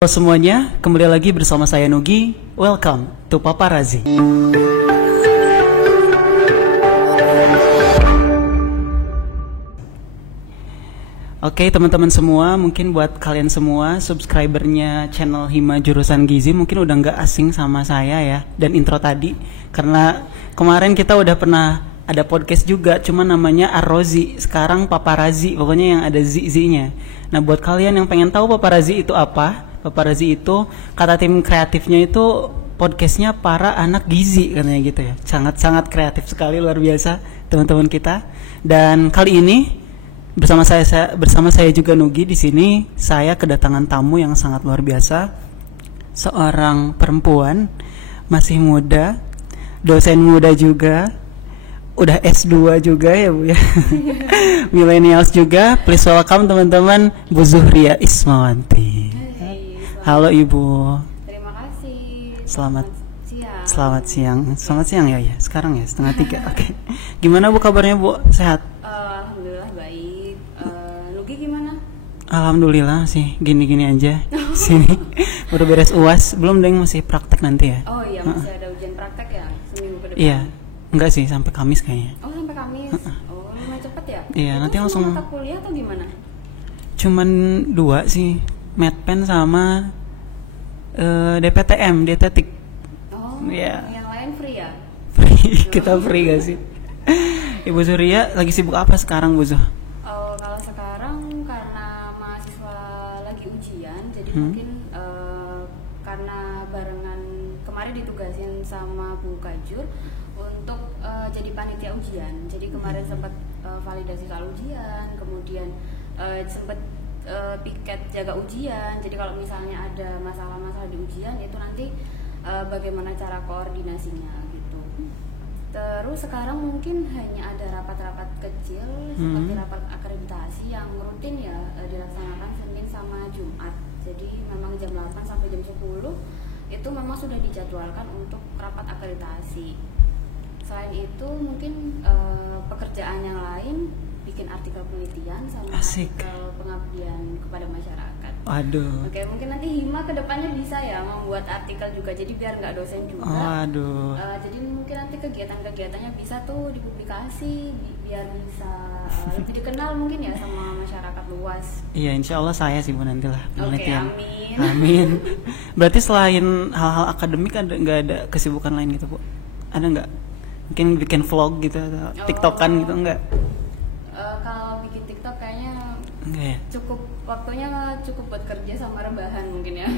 Halo semuanya, kembali lagi bersama saya Nugi. Welcome to Paparazi. Oke teman-teman semua, mungkin buat kalian semua subscribernya channel Hima Jurusan Gizi mungkin udah nggak asing sama saya ya dan intro tadi, karena kemarin kita udah pernah ada podcast juga, cuma namanya Arrozi, sekarang Paparazi, pokoknya yang ada Z-nya. Nah buat kalian yang pengen tahu Paparazi itu apa, Paparazi itu kata tim kreatifnya itu podcastnya para anak gizi katanya gitu ya, sangat-sangat kreatif sekali, luar biasa teman-teman kita. Dan kali ini bersama saya juga Nugi di sini. Saya kedatangan tamu yang sangat luar biasa, seorang perempuan masih muda, dosen muda juga, udah S2 juga ya Bu ya. Millennials juga. Please welcome teman-teman Bu Zuhria Ismawanti. Halo Ibu. Terima kasih. Selamat siang. Selamat siang ya. Sekarang ya 2:30. Oke. Gimana Bu kabarnya Bu? Sehat? Alhamdulillah baik. Nugi gimana? Alhamdulillah sih, gini-gini aja. Sini baru beres UAS, belum deng, masih praktek nanti ya. Oh iya, masih ada ujian praktek ya seminggu ke depan. Iya. Enggak sih, sampai Kamis kayaknya. Oh, sampai Kamis. Oh, lumayan cepet ya? Iya, Itu nanti semua langsung. mata kuliah atau gimana? Cuman 2 sih, Medpen sama DPTM, dietetik. Oh, Iya. yang lain free ya? Free, kita free gak sih? Ibu Surya lagi sibuk apa sekarang Bu Zuh? Oh, kalau sekarang karena mahasiswa lagi ujian, jadi mungkin karena barengan kemarin ditugasin sama Bu Kajur untuk jadi panitia ujian. Jadi kemarin sempat validasi soal ujian, kemudian sempat piket jaga ujian. Jadi kalau misalnya ada masalah-masalah di ujian itu nanti bagaimana cara koordinasinya gitu. Terus sekarang mungkin hanya ada rapat-rapat kecil seperti rapat akreditasi yang rutin ya dilaksanakan Senin sama Jumat. Jadi memang jam 8 sampai jam 10 itu memang sudah dijadwalkan untuk rapat akreditasi. Selain itu mungkin pekerjaan yang lain, bikin artikel penelitian sama Asik. artikel pengabdian kepada masyarakat. Aduh. Oke, mungkin nanti Hima kedepannya bisa ya membuat artikel juga, jadi biar nggak dosen juga. Aduh. Jadi mungkin nanti kegiatan-kegiatannya bisa tuh dipublikasi, biar bisa lebih dikenal mungkin ya sama masyarakat luas. Iya, insya Allah saya sih Bu nanti lah Oke, penelitian. amin. Amin. Berarti selain hal-hal akademik nggak ada kesibukan lain gitu Bu? Ada nggak? Mungkin bikin vlog gitu atau tiktokan gitu nggak? Kalau bikin TikTok kayaknya Enggak ya? waktunya cukup buat kerja sama rebahan mungkin ya.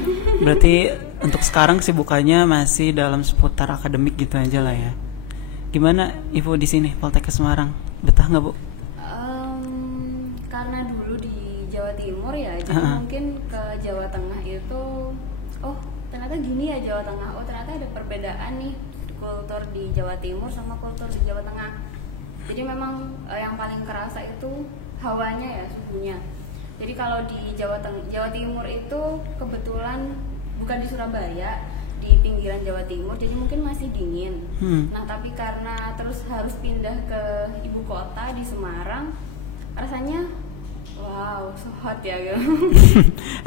Berarti untuk sekarang kesibukannya masih dalam seputar akademik gitu aja lah ya. Gimana Ibu di sini Poltekkes Semarang? Betah nggak Bu? Karena dulu di Jawa Timur ya, jadi mungkin ke Jawa Tengah itu, oh ternyata gini ya Jawa Tengah, oh ternyata ada perbedaan nih kultur di Jawa Timur sama kultur di Jawa Tengah. Jadi memang yang paling kerasa itu hawanya ya, suhunya. Jadi kalau di Jawa Timur itu kebetulan bukan di Surabaya, di pinggiran Jawa Timur, jadi mungkin masih dingin. Nah tapi karena terus harus pindah ke ibu kota di Semarang, rasanya wow, so hot ya gitu.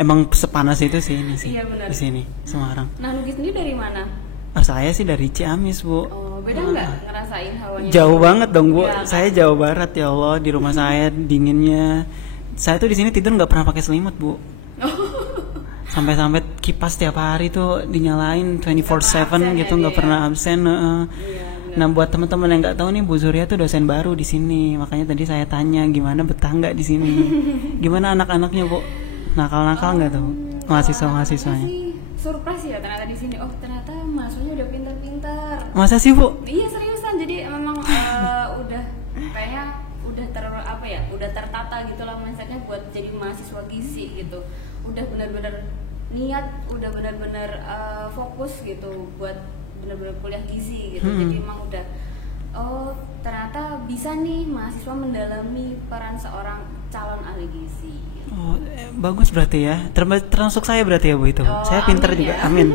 Emang sepanas itu sih ini sih. Iya, benar. Di sini Semarang. Nah Nugi sendiri dari mana? Saya sih dari Ciamis Bu. Oh, beda nggak ngerasain hawanya? Jauh banget dong Bu. Ya, Saya Jawa Barat ya Allah, di rumah saya dinginnya. Saya tuh di sini tidur nggak pernah pakai selimut Bu. Sampai-sampai kipas tiap hari tuh dinyalain 24/7 gitu, nggak pernah absen. Iya, Nah buat teman-teman yang nggak tahu nih, Bu Zuhria tuh dosen baru di sini, makanya tadi saya tanya gimana betah nggak di sini, gimana anak-anaknya Bu, nakal-nakal nggak tuh mahasiswa-mahasiswanya? Sih surprise ya ternyata di sini. Oh ternyata mahasiswanya udah pintar-pintar. Masa sih Bu? Iya seriusan, jadi memang udah kayaknya udah tertata gitu lah mindsetnya buat jadi mahasiswa gizi gitu. Udah benar-benar niat, udah benar-benar fokus gitu buat benar-benar kuliah gizi gitu. Jadi emang udah, oh ternyata bisa nih mahasiswa mendalami peran seorang calon ahli gizi. Oh, bagus berarti ya. Termasuk saya berarti ya Bu itu. Oh, Saya pinter amin juga. ya. Amin.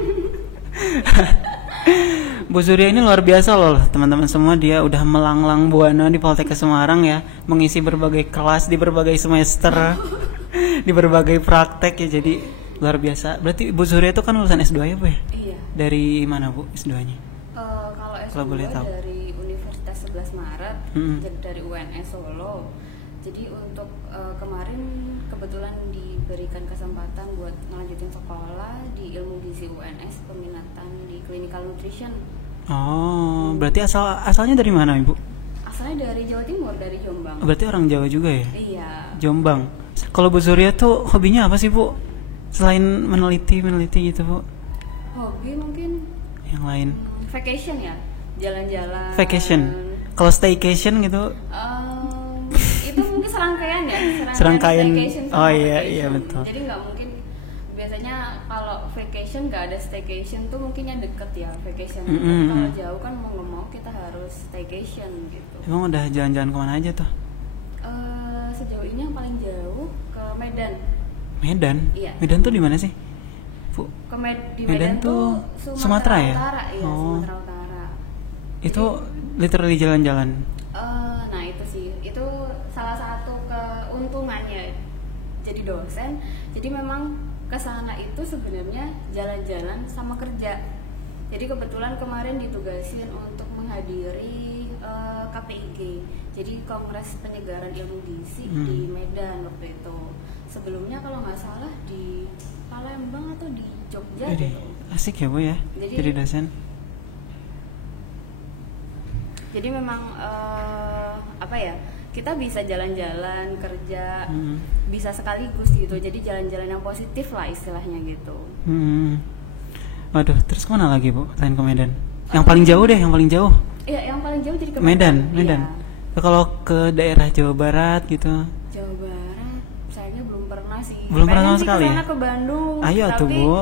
Bu Zuhria ini luar biasa loh teman-teman semua, dia udah melanglang buana di Poltekkes Semarang ya, mengisi berbagai kelas di berbagai semester, di berbagai praktek ya. Jadi luar biasa. Berarti Bu Surya itu kan lulusan S2 ya Bu ya? Iya. Dari mana Bu S2-nya? Kalau Kalau boleh S2 tahu. dari Universitas 11 Maret, jadi dari UNS Solo. Jadi untuk kemarin kebetulan diberikan kesempatan buat ngelanjutin sekolah di ilmu gizi UNS, peminatan di clinical nutrition. Oh, berarti asalnya dari mana Ibu? Asalnya dari Jawa Timur, dari Jombang. Berarti orang Jawa juga ya? Iya. Jombang. Kalau Bu Surya tuh hobinya apa sih Bu? Selain meneliti gitu Bu? Hobi mungkin Yang lain? vacation ya, jalan-jalan. Vacation. Kalau staycation gitu? Itu mungkin serangkaian ya, Serangkaian. staycation sama Oh iya, vacation. iya betul. Jadi nggak mungkin, biasanya kalau vacation nggak ada staycation tuh mungkin yang deket ya vacation. Kalau jauh kan mau nggak mau kita harus staycation gitu. Emang udah jalan-jalan kemana aja tuh? Sejauh ini yang paling jauh ke Medan. Medan? Iya. Medan tuh di mana sih Bu? Di Medan Medan tuh tuh Sumatera ya? Utara, iya, Oh. Sumatera Utara. Itu literally jalan-jalan. Nah itu sih, itu salah satu keuntungannya jadi dosen. Jadi memang kesana itu sebenarnya jalan-jalan sama kerja. Jadi kebetulan kemarin ditugasin untuk menghadiri KPIG, jadi Kongres Penyegaran Ilmu Gizi di Medan waktu itu. Sebelumnya kalau nggak salah di Palembang atau di Jogja gitu. Asik ya Bu ya, jadi dosen. Jadi memang apa ya, kita bisa jalan-jalan kerja, bisa sekaligus gitu. Jadi jalan-jalan yang positif lah istilahnya gitu. Waduh, terus kemana lagi Bu? Selain ke Medan? Yang paling jauh deh, yang paling jauh. Iya, yang paling jauh jadi ke Medan. Iya. Kalau ke daerah Jawa Barat gitu? Jawa Barat, sayangnya belum pernah sih. Belum pernah sama sih sekali. Kesana ke Bandung. Ayo tapi, tuh Bu.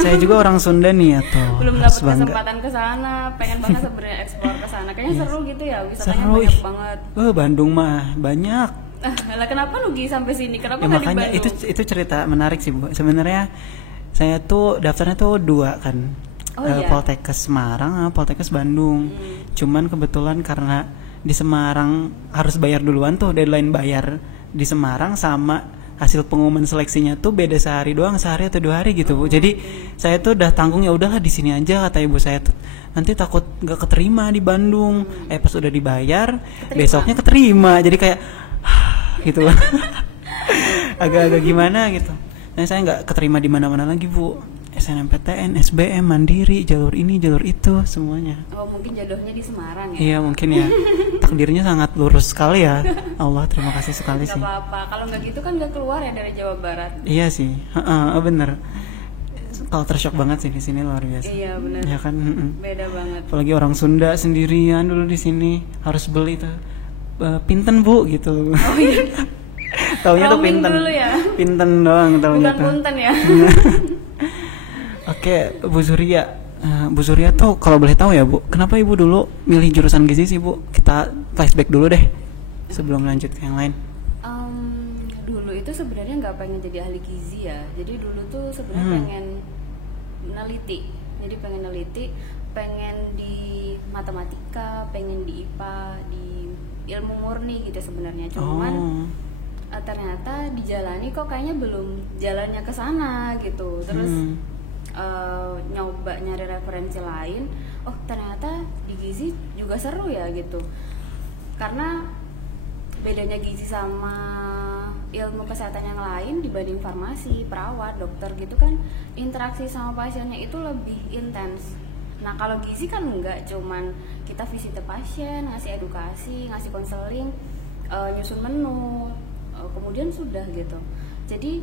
Saya juga orang Sunda nih ya tuh. Belum dapat kesempatan ke sana. Pengen banget sebenarnya eksplor ke sana. Kayaknya seru gitu ya, wisatanya banyak banget. Bandung mah banyak. Lah kenapa lu Gi sampai sini? Kenapa Ya, nggak di makanya Bandung? itu cerita menarik sih Bu. Sebenarnya saya tuh daftarnya tuh 2 kan. Iya. Poltekkes Semarang sama Poltekkes Bandung. Cuman kebetulan karena di Semarang harus bayar duluan tuh, deadline bayar di Semarang sama hasil pengumuman seleksinya tuh beda sehari atau 2 hari gitu Bu. Jadi saya tuh udah tanggung, ya udahlah di sini aja kata ibu saya tuh. Nanti takut nggak keterima di Bandung. Pas udah dibayar, besoknya keterima. Jadi kayak gitu lah. Agak-agak gimana gitu. Nah, saya nggak keterima di mana-mana lagi Bu. SNMPTN, SBM, Mandiri, jalur ini, jalur itu, semuanya. Oh, mungkin jodohnya di Semarang ya? Iya, mungkin ya. Takdirnya sangat lurus sekali ya. Allah, terima kasih sekali Gak sih. apa-apa, kalau nggak gitu kan nggak keluar ya dari Jawa Barat. Iya sih, bener. Kalau tershock banget sih di sini, luar biasa. Iya benar. Ya kan. Beda banget. Apalagi orang Sunda sendirian dulu di sini harus beli tuh pinten Bu gitu. Oh iya. Taunya tuh Roaming pinten. dulu ya. Pinten doang taunya Bukan tuh. punten ya. Oke, Bu Surya. Bu Surya tuh kalau boleh tahu ya Bu, kenapa Ibu dulu milih jurusan gizi sih Bu? Kita flashback dulu deh sebelum lanjut ke yang lain. Dulu itu sebenarnya nggak pengen jadi ahli gizi ya. Jadi dulu tuh sebenarnya pengen neliti. Jadi pengen neliti, pengen di matematika, pengen di IPA, di ilmu murni gitu sebenarnya. Cuman ternyata dijalani kok kayaknya belum jalannya ke sana gitu. Terus nyoba nyari referensi lain, oh ternyata di gizi juga seru ya gitu. Karena bedanya gizi sama ilmu kesehatan yang lain dibanding farmasi, perawat, dokter gitu kan, interaksi sama pasiennya itu lebih intens. Nah kalau gizi kan enggak, cuman kita visit pasien, ngasih edukasi, ngasih konseling, nyusun menu, kemudian sudah gitu. Jadi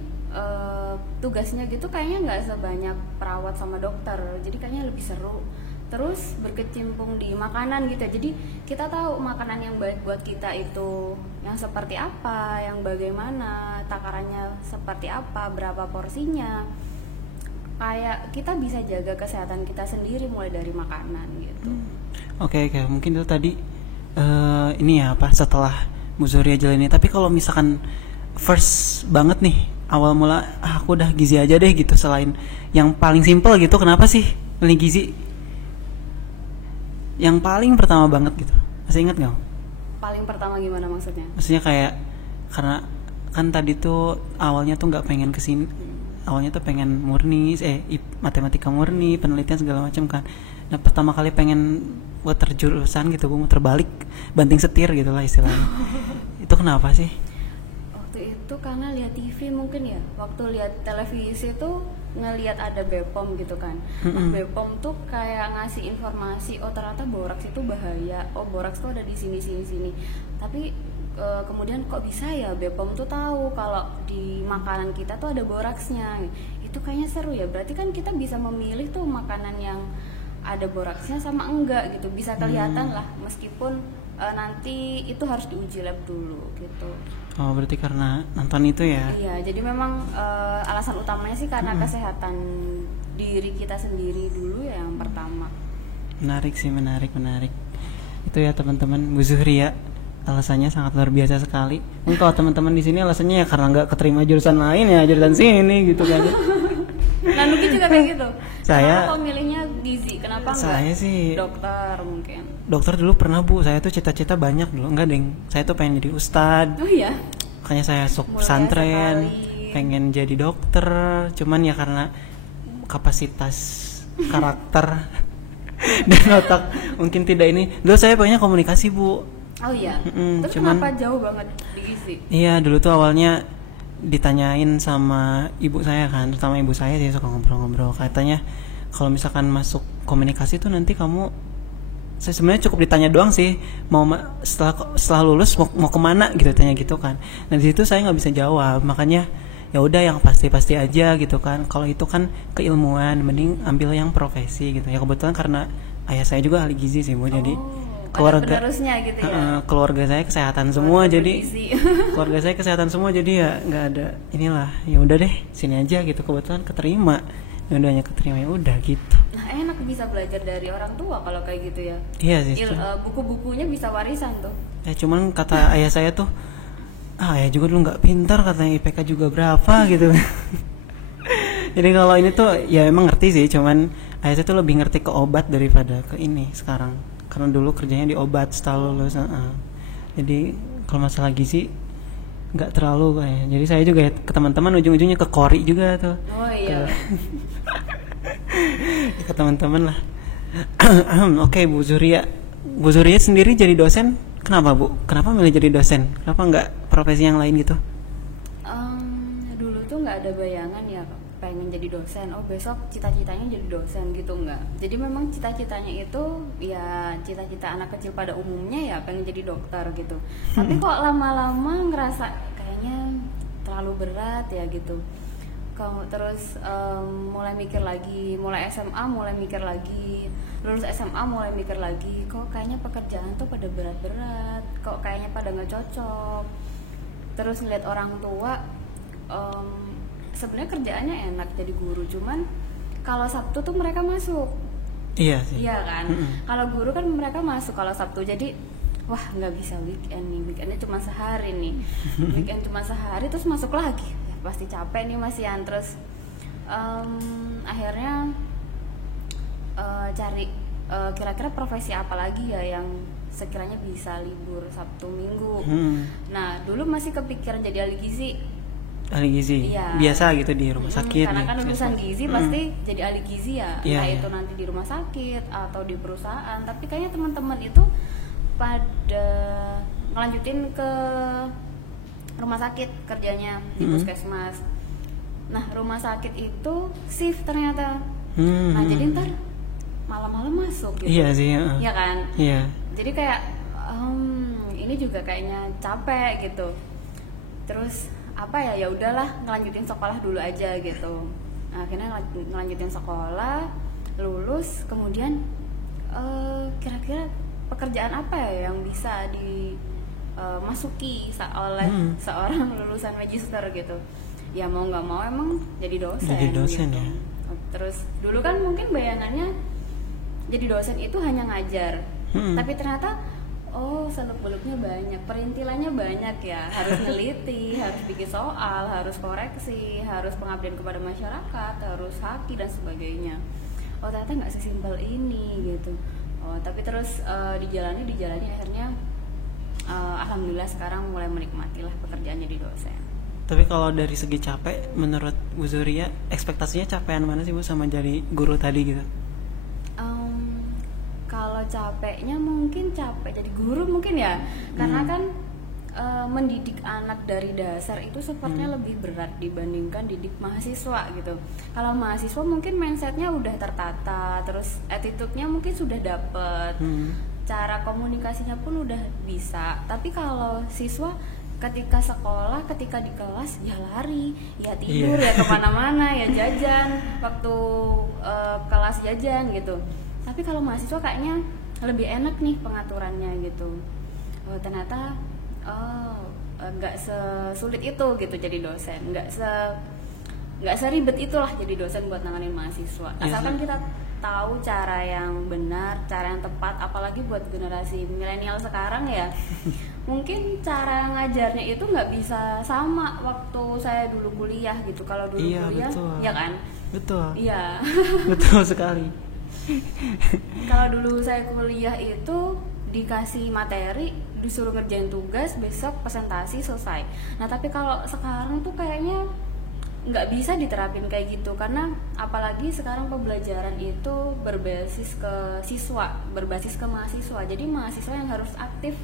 tugasnya gitu kayaknya nggak sebanyak perawat sama dokter, jadi kayaknya lebih seru. Terus berkecimpung di makanan gitu, jadi kita tahu makanan yang baik buat kita itu yang seperti apa, yang bagaimana, takarannya seperti apa, berapa porsinya. Kayak kita bisa jaga kesehatan kita sendiri mulai dari makanan gitu. Oke, mungkin itu tadi ini ya apa setelah Bu Surya jalani. Tapi kalau misalkan first banget nih, awal mula aku udah gizi aja deh gitu, selain yang paling simple gitu, kenapa sih milih gizi? Yang paling pertama banget gitu, masih ingat nggak? Paling pertama gimana maksudnya? Maksudnya kayak karena kan tadi tuh awalnya tuh nggak pengen kesini, awalnya tuh pengen murni matematika murni, penelitian segala macam kan. Nah pertama kali pengen buat terjurusan gitu, gue muter balik banting setir gitu lah istilahnya. Itu kenapa sih? Waktu itu karena lihat TV mungkin ya, waktu lihat televisi tuh ngelihat ada BPOM gitu kan. BPOM tuh kayak ngasih informasi, oh ternyata boraks itu bahaya, oh boraks tuh ada di sini sini sini. Tapi kemudian kok bisa ya BPOM tuh tahu kalau di makanan kita tuh ada boraksnya. Itu kayaknya seru ya, berarti kan kita bisa memilih tuh makanan yang ada boraksnya sama enggak gitu, bisa kelihatan lah, meskipun nanti itu harus diuji lab dulu gitu. Oh berarti karena nonton itu ya? Iya, jadi memang alasan utamanya sih karena kesehatan diri kita sendiri dulu ya yang pertama. Menarik sih, menarik. Itu ya teman-teman, Bu Zuhri ya, alasannya sangat luar biasa sekali. Mungkin kalau teman-teman di sini alasannya ya karena nggak keterima jurusan lain ya, jurusan sini gitu kan. Nah, Nuki juga kayak gitu. Saya, kenapa milihnya gizi? Kenapa enggak? Saya sih dokter mungkin. Dokter dulu pernah Bu, saya tuh cita-cita banyak dulu. Enggak deng, saya tuh pengen jadi ustad. Oh iya? Makanya saya pesantren, pengen jadi dokter. Cuman ya karena kapasitas karakter dan otak mungkin tidak ini. Dulu saya pengennya komunikasi Bu. Oh iya? Terus cuman, kenapa jauh banget di gizi? Iya dulu tuh awalnya ditanyain sama ibu saya kan, terutama ibu saya sih suka ngobrol-ngobrol, katanya kalau misalkan masuk komunikasi tuh nanti kamu, saya sebenarnya cukup ditanya doang sih, mau setelah lulus mau kemana gitu, tanya gitu kan. Nah di situ saya nggak bisa jawab, makanya ya udah yang pasti aja gitu kan. Kalau itu kan keilmuan, mending ambil yang profesi gitu ya. Kebetulan karena ayah saya juga ahli gizi sih Bu, jadi keluarga gitu ya? Keluarga saya kesehatan semua, jadi keluarga saya kesehatan semua, jadi ya nggak ada inilah, ya udah deh sini aja gitu. Kebetulan keterima, ya udahnya keterima, ya udah gitu. Nah enak bisa belajar dari orang tua kalau kayak gitu ya. Iya sih. Buku-bukunya bisa warisan tuh. Ya cuman kata ayah saya tuh, ayah juga dulu nggak pintar, katanya IPK juga berapa gitu. Jadi kalau ini tuh ya emang ngerti sih, cuman ayah saya tuh lebih ngerti ke obat daripada ke ini sekarang. Karena dulu kerjanya di obat setelah lulus. Jadi kalau masalah gizi nggak terlalu kayak. Jadi saya juga ya, ke teman-teman ujung-ujungnya ke Kori juga tuh. Oh iya. Ke teman-teman lah. Oke, Bu Zuhri sendiri jadi dosen, kenapa Bu? Kenapa milih jadi dosen? Kenapa nggak profesi yang lain gitu? Dulu tuh nggak ada bayangan ya pengen jadi dosen, oh besok cita-citanya jadi dosen gitu, enggak. Jadi memang cita-citanya itu ya cita-cita anak kecil pada umumnya ya pengen jadi dokter gitu. Tapi kok lama-lama ngerasa kayaknya terlalu berat ya gitu. Terus mulai mikir lagi, mulai SMA mulai mikir lagi, lulus SMA mulai mikir lagi, kok kayaknya pekerjaan tuh pada berat-berat, kok kayaknya pada nggak cocok. Terus ngeliat orang tua, sebenarnya kerjaannya enak jadi guru, cuman kalau Sabtu tuh mereka masuk. Iya sih. Iya kan. Kalau guru kan mereka masuk kalau Sabtu, jadi wah nggak bisa weekend nih, weekendnya cuma sehari nih. Weekend cuma sehari terus masuk lagi, ya, pasti capek nih Mas Yan. Terus akhirnya cari kira-kira profesi apa lagi ya yang sekiranya bisa libur Sabtu Minggu. Nah dulu masih kepikiran jadi ahli gizi. Ahli gizi, iya. Biasa gitu di rumah sakit. Karena kan lulusan gizi pasti jadi ahli gizi ya, entah Iya. itu nanti di rumah sakit atau di perusahaan. Tapi kayaknya teman-teman itu pada ngelanjutin ke rumah sakit kerjanya di puskesmas. Nah rumah sakit itu shift ternyata. Nah jadi ntar malam-malam masuk gitu. Iya sih. Iya kan. Iya. Jadi kayak ini juga kayaknya capek gitu. Terus apa ya udahlah ngelanjutin sekolah dulu aja gitu. Nah, akhirnya ngelanjutin sekolah, lulus, kemudian kira-kira pekerjaan apa ya yang bisa dimasuki oleh seorang lulusan magister gitu. Ya mau nggak mau emang jadi dosen. Jadi dosen gitu. ya. Terus dulu kan mungkin bayangannya jadi dosen itu hanya ngajar, tapi ternyata seluk-beluknya banyak, perintilannya banyak ya, harus neliti, harus bikin soal, harus koreksi, harus pengabdian kepada masyarakat, harus haki dan sebagainya. Oh ternyata nggak sesimpel ini gitu. Tapi terus dijalani akhirnya alhamdulillah sekarang mulai menikmati lah pekerjaan jadi dosen. Tapi kalau dari segi capek, menurut Bu Zuria, ekspektasinya capean mana sih Bu sama jadi guru tadi gitu? Kalau capeknya mungkin capek jadi guru mungkin ya, karena kan mendidik anak dari dasar itu sepertinya lebih berat dibandingkan didik mahasiswa gitu. Kalau mahasiswa mungkin mindsetnya udah tertata, terus attitude-nya mungkin sudah dapet, cara komunikasinya pun udah bisa. Tapi kalau siswa ketika sekolah, ketika di kelas ya lari, ya tidur, ya kemana-mana, ya jajan waktu kelas jajan gitu. Tapi kalau mahasiswa kayaknya lebih enak nih pengaturannya gitu. Ternyata nggak sesulit itu gitu jadi dosen, nggak seribet itulah jadi dosen buat nanganin mahasiswa. Asalkan kita tahu cara yang benar, cara yang tepat, apalagi buat generasi milenial sekarang ya. Mungkin cara ngajarnya itu nggak bisa sama waktu saya dulu kuliah gitu. Kalau dulu kuliah, betul. ya kan? Betul. Iya. Betul sekali. Kalau dulu saya kuliah itu dikasih materi, disuruh ngerjain tugas, besok presentasi, selesai. Nah tapi kalau sekarang tuh kayaknya nggak bisa diterapin kayak gitu, karena apalagi sekarang pembelajaran itu berbasis ke siswa, berbasis ke mahasiswa. Jadi mahasiswa yang harus aktif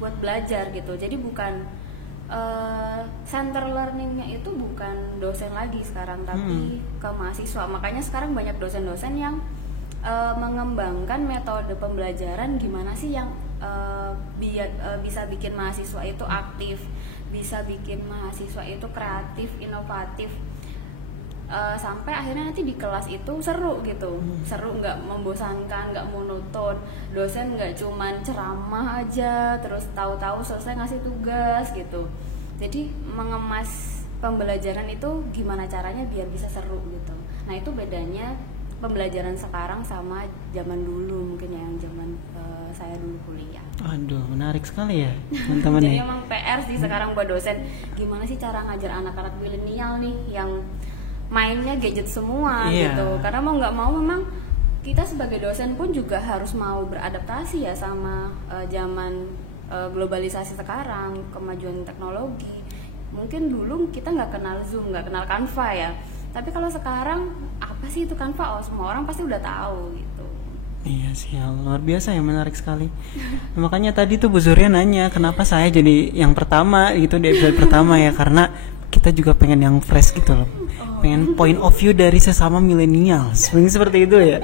buat belajar gitu. Jadi bukan center learningnya itu bukan dosen lagi sekarang, tapi ke mahasiswa. Makanya sekarang banyak dosen-dosen yang mengembangkan metode pembelajaran gimana sih yang bisa bikin mahasiswa itu aktif, bisa bikin mahasiswa itu kreatif, inovatif, sampai akhirnya nanti di kelas itu seru gitu, seru, nggak membosankan, nggak monoton. Dosen nggak cuman ceramah aja terus tahu-tahu selesai ngasih tugas gitu. Jadi mengemas pembelajaran itu gimana caranya biar bisa seru gitu. Nah itu bedanya pembelajaran sekarang sama zaman dulu mungkin ya, yang zaman saya dulu kuliah. Aduh, menarik sekali ya teman-teman. Jadi emang PR sih sekarang buat dosen, gimana sih cara ngajar anak-anak milenial nih yang mainnya gadget semua gitu. Karena mau nggak mau memang kita sebagai dosen pun juga harus mau beradaptasi ya sama zaman globalisasi sekarang, kemajuan teknologi. Mungkin dulu kita nggak kenal Zoom, nggak kenal Canva ya. Tapi kalau sekarang apa sih itu Canva? Oh, semua orang pasti udah tahu gitu. Iya sih, luar biasa ya, menarik sekali. Makanya tadi tuh Bu Zuria nanya kenapa saya jadi yang pertama gitu di episode pertama ya, karena kita juga pengen yang fresh gitu loh. Pengen point of view dari sesama milenial. Seperti itu ya.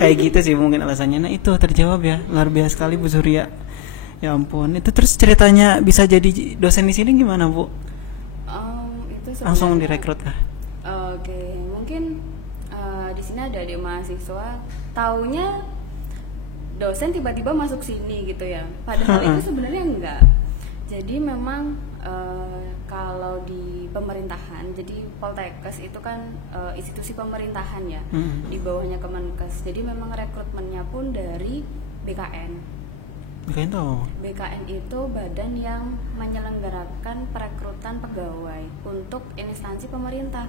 Kayak gitu sih mungkin alasannya. Nah itu terjawab ya, luar biasa sekali Bu Zuria. Ya ampun, itu terus ceritanya bisa jadi dosen di sini gimana Bu? Itu langsung direkrut kah? Oke, mungkin di sini ada adik mahasiswa taunya dosen tiba-tiba masuk sini gitu ya. Padahal itu sebenarnya enggak. Jadi memang kalau di pemerintahan, jadi Poltekkes itu kan institusi pemerintahan ya, di bawahnya Kemenkes. Jadi memang rekrutmennya pun dari BKN. BKN itu badan yang menyelenggarakan perekrutan pegawai untuk instansi pemerintah,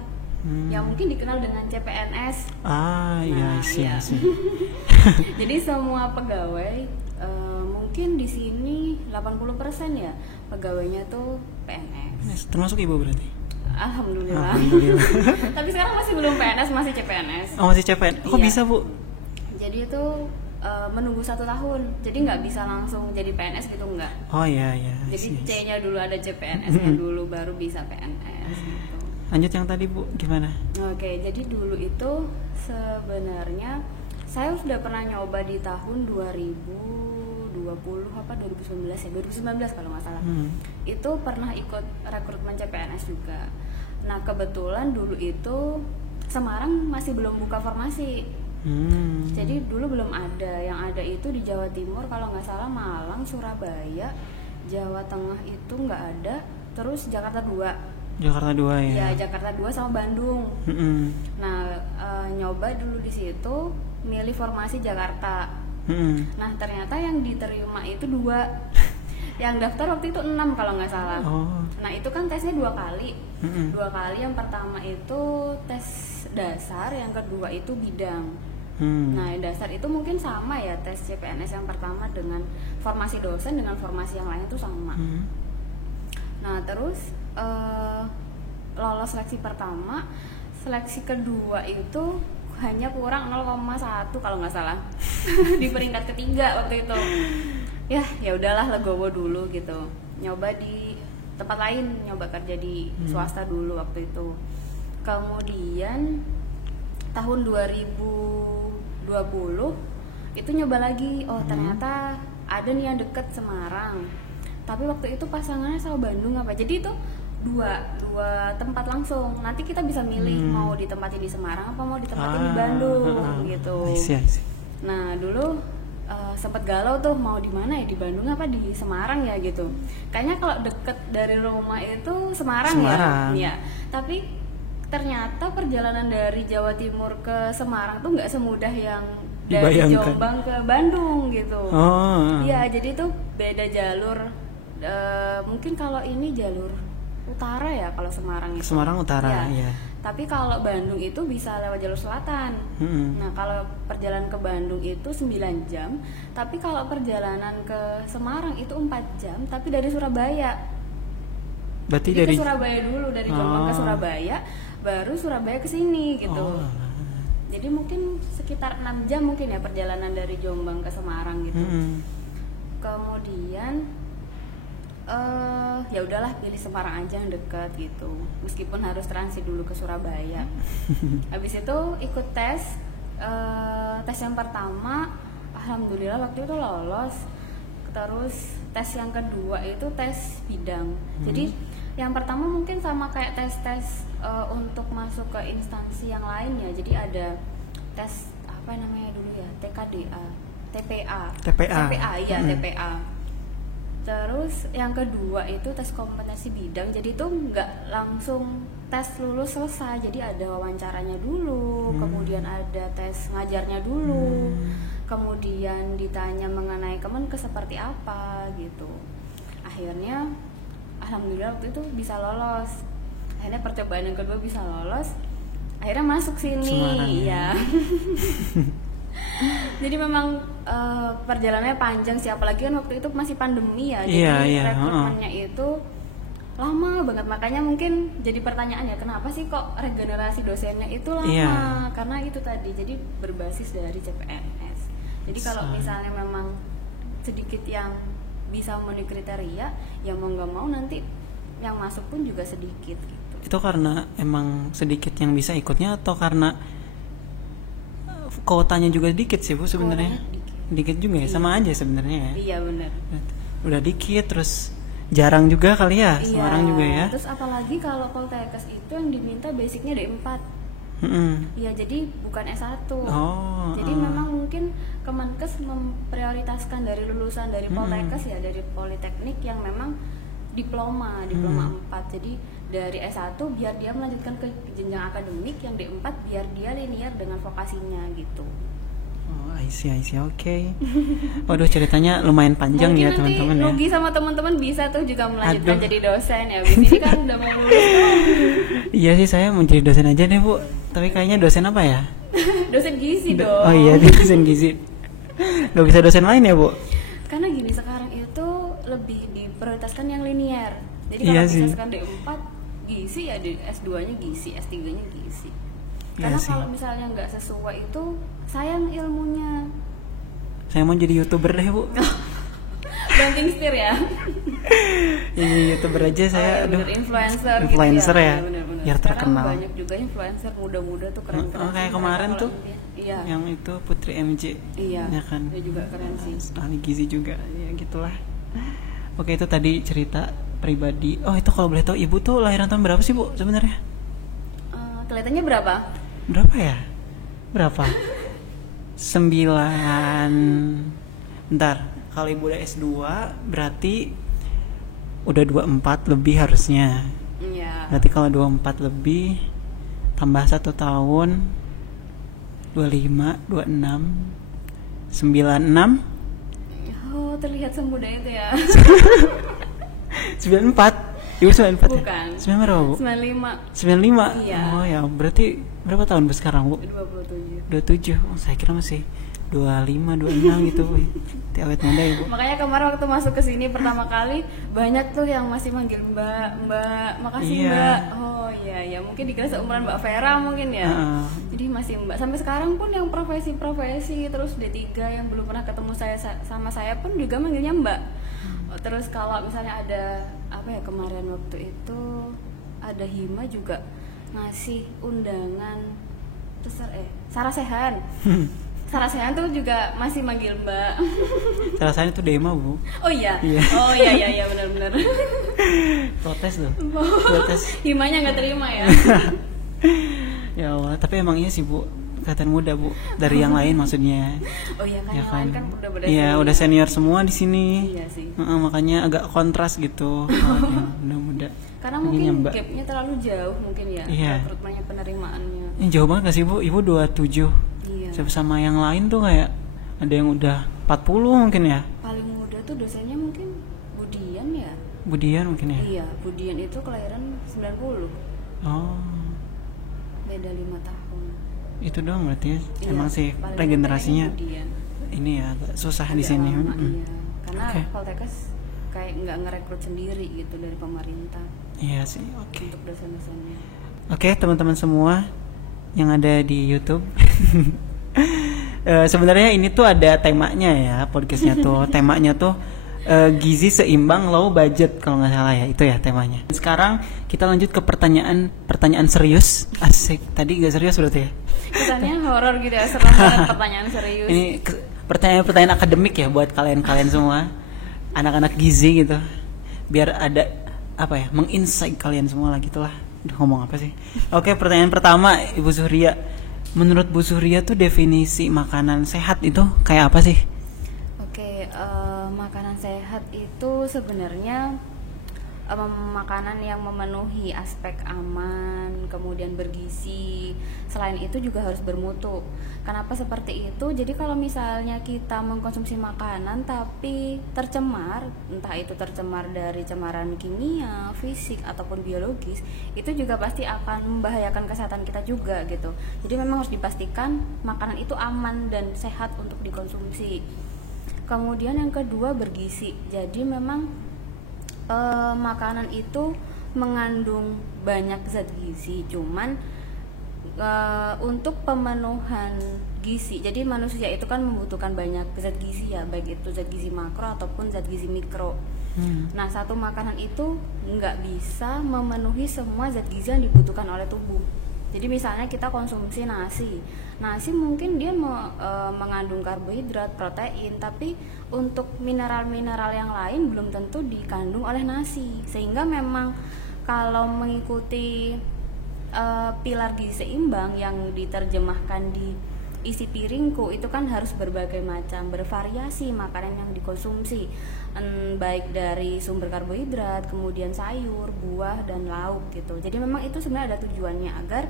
yang mungkin dikenal dengan CPNS. Iya. Jadi semua pegawai mungkin di sini 80% ya pegawainya tuh PNS. Termasuk Ibu berarti? Alhamdulillah. Tapi sekarang masih belum PNS, masih CPNS. Oh, masih CPNS. Kok bisa Bu? Jadi itu menunggu 1 tahun, jadi nggak bisa langsung jadi PNS gitu, nggak. Oh iya. Jadi C-nya dulu ada CPNS-nya dulu, baru bisa PNS gitu. Lanjut yang tadi Bu, gimana? Oke, jadi dulu itu sebenarnya saya sudah pernah nyoba di tahun 2020 apa 2019 ya, 2019 kalau nggak salah. Itu pernah ikut rekrutmen CPNS juga. Nah kebetulan dulu itu Semarang masih belum buka formasi. Jadi dulu belum ada, yang ada itu di Jawa Timur kalau nggak salah, Malang, Surabaya, Jawa Tengah itu nggak ada, terus Jakarta 2 ya. Ya Jakarta 2 sama Bandung. Nah nyoba dulu di situ, milih formasi Jakarta. Nah ternyata yang diterima itu 2, yang daftar waktu itu 6 kalau nggak salah. Nah itu kan tesnya 2 kali. 2 kali, yang pertama itu tes dasar, yang kedua itu bidang. Nah dasar itu mungkin sama ya, tes CPNS yang pertama dengan formasi dosen dengan formasi yang lain itu sama. Nah terus lolos seleksi pertama, seleksi kedua itu hanya kurang 0,1 kalau nggak salah di peringkat ketiga waktu itu. Ya udahlah, legowo dulu gitu, nyoba di tempat lain, nyoba kerja di swasta dulu waktu itu. Kemudian tahun 2020 itu nyoba lagi, ternyata ada nih yang deket Semarang, tapi waktu itu pasangannya sama Bandung apa, jadi itu dua tempat langsung. Nanti kita bisa milih mau ditempatin di Semarang apa mau ditempatin di Bandung gitu. I see. Nah dulu sempet galau tuh mau di mana ya, di Bandung apa di Semarang ya gitu. Kayaknya kalau deket dari rumah itu Semarang. Ya. Tapi ternyata perjalanan dari Jawa Timur ke Semarang tuh nggak semudah yang dari Jombang ke Bandung gitu. Iya, jadi tuh beda jalur. Mungkin kalau ini jalur utara ya kalau Semarang itu. Semarang utara, ya. Tapi kalau Bandung itu bisa lewat jalur selatan. Nah, kalau perjalanan ke Bandung itu 9 jam, tapi kalau perjalanan ke Semarang itu 4 jam, tapi dari Surabaya. Berarti jadi dari ke Surabaya dulu, dari Jombang ke Surabaya, baru Surabaya ke sini gitu. Jadi mungkin sekitar 6 jam mungkin ya perjalanan dari Jombang ke Semarang gitu. Kemudian ya udahlah, pilih Semarang aja yang dekat gitu, meskipun harus transit dulu ke Surabaya. Habis itu ikut tes yang pertama, alhamdulillah waktu itu lolos. Terus tes yang kedua itu tes bidang. Jadi yang pertama mungkin sama kayak tes untuk masuk ke instansi yang lain ya. Jadi ada tes apa namanya dulu ya, TKDA, TPA ya. TPA. Terus yang kedua itu tes kompetensi bidang. Jadi itu nggak langsung tes lulus selesai, jadi ada wawancaranya dulu, kemudian ada tes ngajarnya dulu, kemudian ditanya mengenai Kemenkes seperti apa gitu. Akhirnya alhamdulillah waktu itu bisa lolos. Akhirnya percobaan yang kedua bisa lolos, akhirnya masuk sini ya. Jadi memang perjalanannya panjang sih, apalagi kan waktu itu masih pandemi ya. Jadi rekrutmennya itu lama banget, makanya mungkin jadi pertanyaan ya, kenapa sih kok regenerasi dosennya itu lama? Karena itu tadi, jadi berbasis dari CPNS. Jadi kalau misalnya memang sedikit yang bisa memenuhi kriteria, ya mau nggak mau nanti yang masuk pun juga sedikit gitu. Itu karena emang sedikit yang bisa ikutnya atau karena kuotanya juga dikit sih Bu sebenarnya? Dikit juga ya, sama aja sebenarnya ya. Iya benar. Udah dikit, terus jarang juga kali ya, Semarang juga ya. Terus apalagi kalau Poltekkes itu yang diminta basicnya D4. Iya, jadi bukan S1. Jadi memang mungkin Kemenkes memprioritaskan dari lulusan dari Poltekkes ya, dari Politeknik yang memang diploma 4. Jadi dari S1 biar dia melanjutkan ke jenjang akademik, yang D4 biar dia linear dengan vokasinya gitu. I see, oke. Waduh, ceritanya lumayan panjang. Mungkin ya teman-teman ya. Nugi sama teman-teman bisa tuh juga melanjutkan jadi dosen ya. Abis ini kan udah mau lulus tuh. Iya sih, saya mau jadi dosen aja deh Bu. Tapi kayaknya dosen apa ya? Dosen gizi dong. Oh iya, dosen gizi. Gak bisa dosen lain ya Bu? Karena gini, sekarang itu lebih diprioritaskan yang linear. Jadi kalau misalkan D4 gizi ya, S2-nya gizi, S3-nya gizi. Karena kalau misalnya nggak sesuai itu sayang ilmunya. Saya mau jadi YouTuber deh Bu. Banting setir ya. Jadi YouTuber aja saya. Influencer gitu ya. Bener. Biar terkenal. Sekarang banyak juga influencer muda-muda tuh keren-keren. Kayak kemarin tuh. Iya. Yang itu Putri MJ. Iya. Ya kan. Dia juga keren sih. Ahli gizi juga. Ya gitulah. Oke, itu tadi cerita pribadi. Oh, itu kalau boleh tahu Ibu tuh lahiran tahun berapa sih Bu sebenarnya? Kelihatannya berapa? Berapa? 9. Bentar, kalau Ibu udah S2 berarti udah 24 lebih harusnya. Iya. Berarti kalau 24 lebih tambah 1 tahun 25, 26, 96. Oh, terlihat semudah itu ya. 94. Ibu 94 Bukan. Ya? 9 berapa Bu? 95. 95? Iya. Oh ya, berarti berapa tahun Bu sekarang Bu? 27. 27, saya kira masih 25, 26 gitu. Wih, awet muda ya, Bu. Makanya kemarin waktu masuk ke sini pertama kali banyak tuh yang masih manggil Mbak, makasih Iya. Mbak. Oh iya, mungkin dikira seumuran Mbak Vera mungkin ya. Jadi masih Mbak. Sampai sekarang pun yang profesi-profesi terus D3 yang belum pernah ketemu sama saya pun juga manggilnya Mbak. Terus kalau misalnya ada apa ya, kemarin waktu itu ada Hima juga ngasih undangan terus Sarah Sehan. Sarah Sehan tuh juga masih manggil Mbak. Sarah Sehan itu Dema, Bu. Oh iya. Iya. Oh iya benar-benar. Protes tuh. Protes. Himanya nggak terima ya. Ya Allah, tapi emang iya sih, Bu. Kelihatan muda, Bu. Dari yang lain maksudnya. Oh iya kan, Ya yang lain kan udah iya, udah senior semua di sini. Iya sih. Makanya agak kontras gitu. Udah muda. Karena Manggilnya mungkin Mbak. gapnya terlalu jauh mungkin ya. Iya. Rekrutmennya, penerimaannya. Ini jauh banget gak sih, Bu? Ibu 27. Iya. Sama yang lain tuh kayak ada yang udah 40 mungkin ya. Paling muda tuh dosennya mungkin Budian ya. Budian mungkin ya. Iya, Budian itu kelahiran 90. Oh, Beda 5 tahun. itu doang berarti ya. Iya, Emang sih paling regenerasinya mudanya Budian. ini ya agak susah di Agak sini. lama, iya. Karena Oke. Poltekkes kayak nggak ngerekrut sendiri gitu dari pemerintah Iya sih, oke. untuk dosen-dosennya. Oke, teman-teman semua yang ada di YouTube. Sebenarnya ini tuh ada temanya ya, podcastnya tuh. Temanya tuh gizi seimbang low budget kalau nggak salah ya, itu ya temanya. Sekarang kita lanjut ke pertanyaan serius. Asik. Tadi gak serius berarti ya? Kesannya horor gitu ya, serem banget pertanyaan serius. Ini pertanyaan-pertanyaan akademik ya buat kalian semua, anak-anak gizi gitu. Biar ada apa ya, menginsight kalian semua lah gitulah. Udah ngomong apa sih? Oke, pertanyaan pertama, Ibu Suhria. Menurut Bu Suhria tuh definisi makanan sehat itu kayak apa sih? Oke, makanan sehat itu sebenarnya makanan yang memenuhi aspek aman, kemudian bergizi. Selain itu juga harus bermutu. Kenapa seperti itu? Jadi kalau misalnya kita mengkonsumsi makanan tapi tercemar, entah itu tercemar dari cemaran kimia, fisik ataupun biologis, itu juga pasti akan membahayakan kesehatan kita juga gitu. Jadi memang harus dipastikan makanan itu aman dan sehat untuk dikonsumsi. Kemudian yang kedua bergizi. Jadi memang makanan itu mengandung banyak zat gizi, cuman untuk pemenuhan gizi, jadi manusia itu kan membutuhkan banyak zat gizi ya, baik itu zat gizi makro ataupun zat gizi mikro. Nah, satu makanan itu nggak bisa memenuhi semua zat gizi yang dibutuhkan oleh tubuh. Jadi misalnya kita konsumsi nasi mungkin dia mengandung karbohidrat, protein, tapi untuk mineral-mineral yang lain belum tentu dikandung oleh nasi. Sehingga memang kalau mengikuti pilar gizi seimbang yang diterjemahkan di isi piringku itu kan harus berbagai macam, bervariasi makanan yang dikonsumsi, baik dari sumber karbohidrat, kemudian sayur, buah, dan lauk gitu. Jadi memang itu sebenarnya ada tujuannya agar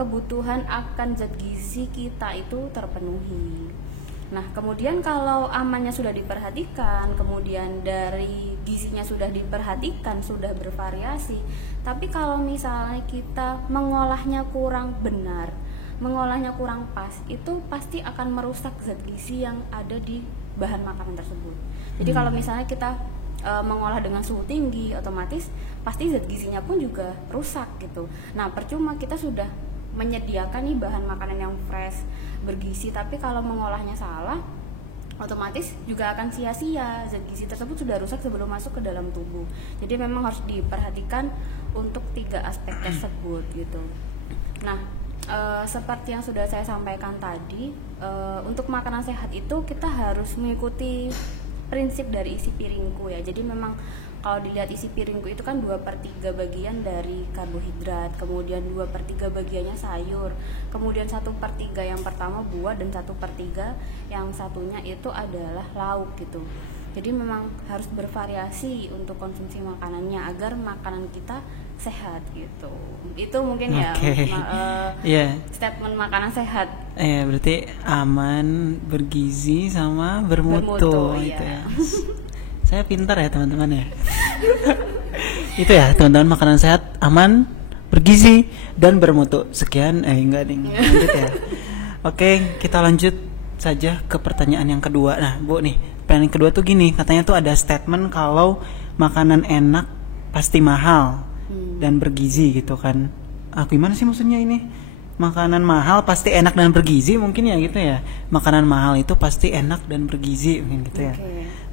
kebutuhan akan zat gizi kita itu terpenuhi. Nah, kemudian kalau amannya sudah diperhatikan, kemudian dari gizinya sudah diperhatikan, sudah bervariasi, tapi kalau misalnya kita mengolahnya kurang benar, mengolahnya kurang pas, itu pasti akan merusak zat gizi yang ada di bahan makanan tersebut. Jadi kalau misalnya kita mengolah dengan suhu tinggi, otomatis pasti zat gizinya pun juga rusak gitu. Nah, percuma kita sudah menyediakan nih bahan makanan yang fresh, bergizi, tapi kalau mengolahnya salah, otomatis juga akan sia-sia. Zat gizi tersebut sudah rusak sebelum masuk ke dalam tubuh. Jadi memang harus diperhatikan untuk 3 aspek tersebut gitu. Nah, seperti yang sudah saya sampaikan tadi, untuk makanan sehat itu kita harus mengikuti prinsip dari isi piringku ya. Jadi memang kalau dilihat isi piringku itu kan 2/3 bagian dari karbohidrat, kemudian 2/3 bagiannya sayur, kemudian 1/3 yang pertama buah, dan 1/3 yang satunya itu adalah lauk gitu. Jadi memang harus bervariasi untuk konsumsi makanannya agar makanan kita sehat gitu. Itu mungkin ya statement makanan sehat. Berarti aman, bergizi, sama bermutu gitu ya. Saya pintar ya teman-teman ya. Itu ya teman-teman, makanan sehat, aman, bergizi, dan bermutu. Sekian, enggak nih, lanjut ya. Oke, kita lanjut saja ke pertanyaan yang kedua. Nah, Bu nih, pertanyaan yang kedua tuh gini, katanya tuh ada statement kalau makanan enak pasti mahal dan bergizi gitu kan. Gimana sih maksudnya ini? Makanan mahal pasti enak dan bergizi mungkin ya gitu ya. Makanan mahal itu pasti enak dan bergizi mungkin gitu ya.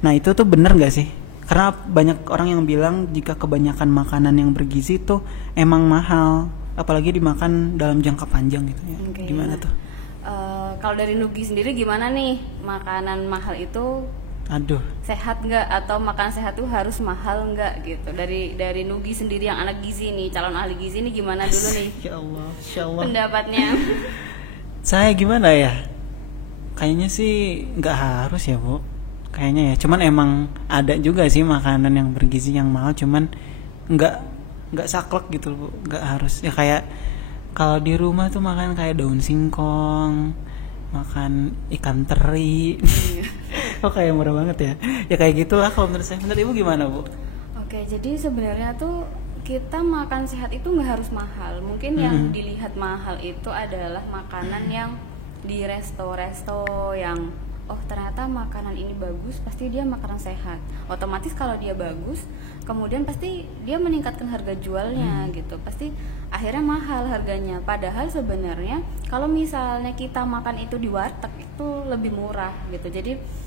Nah, itu tuh bener nggak sih? Karena banyak orang yang bilang jika kebanyakan makanan yang bergizi itu emang mahal, apalagi dimakan dalam jangka panjang gitu ya. Gimana tuh? Kalau dari Nugi sendiri gimana nih, makanan mahal itu sehat nggak, atau makan sehat itu harus mahal nggak gitu? Dari Nugi sendiri yang anak gizi nih, calon ahli gizi nih, gimana dulu nih? Ya Allah, Insya Allah. Pendapatnya? Saya gimana ya? Kayaknya sih nggak harus ya, Bu. Kayaknya ya, cuman emang ada juga sih makanan yang bergizi yang mahal, cuman nggak saklek gitu, Bu. Nggak harus ya, kayak kalau di rumah tuh makan kayak daun singkong, makan ikan teri. Oh, kayak murah banget ya. Ya kayak gitulah kalau menurut saya. Menurut Ibu gimana, Bu? Oke, jadi sebenarnya tuh kita makan sehat itu nggak harus mahal. Mungkin yang dilihat mahal itu adalah makanan yang di resto-resto yang ternyata makanan ini bagus, pasti dia makanan sehat. Otomatis kalau dia bagus, kemudian pasti dia meningkatkan harga jualnya gitu. Pasti akhirnya mahal harganya. Padahal sebenarnya kalau misalnya kita makan itu di warteg itu lebih murah gitu. Jadi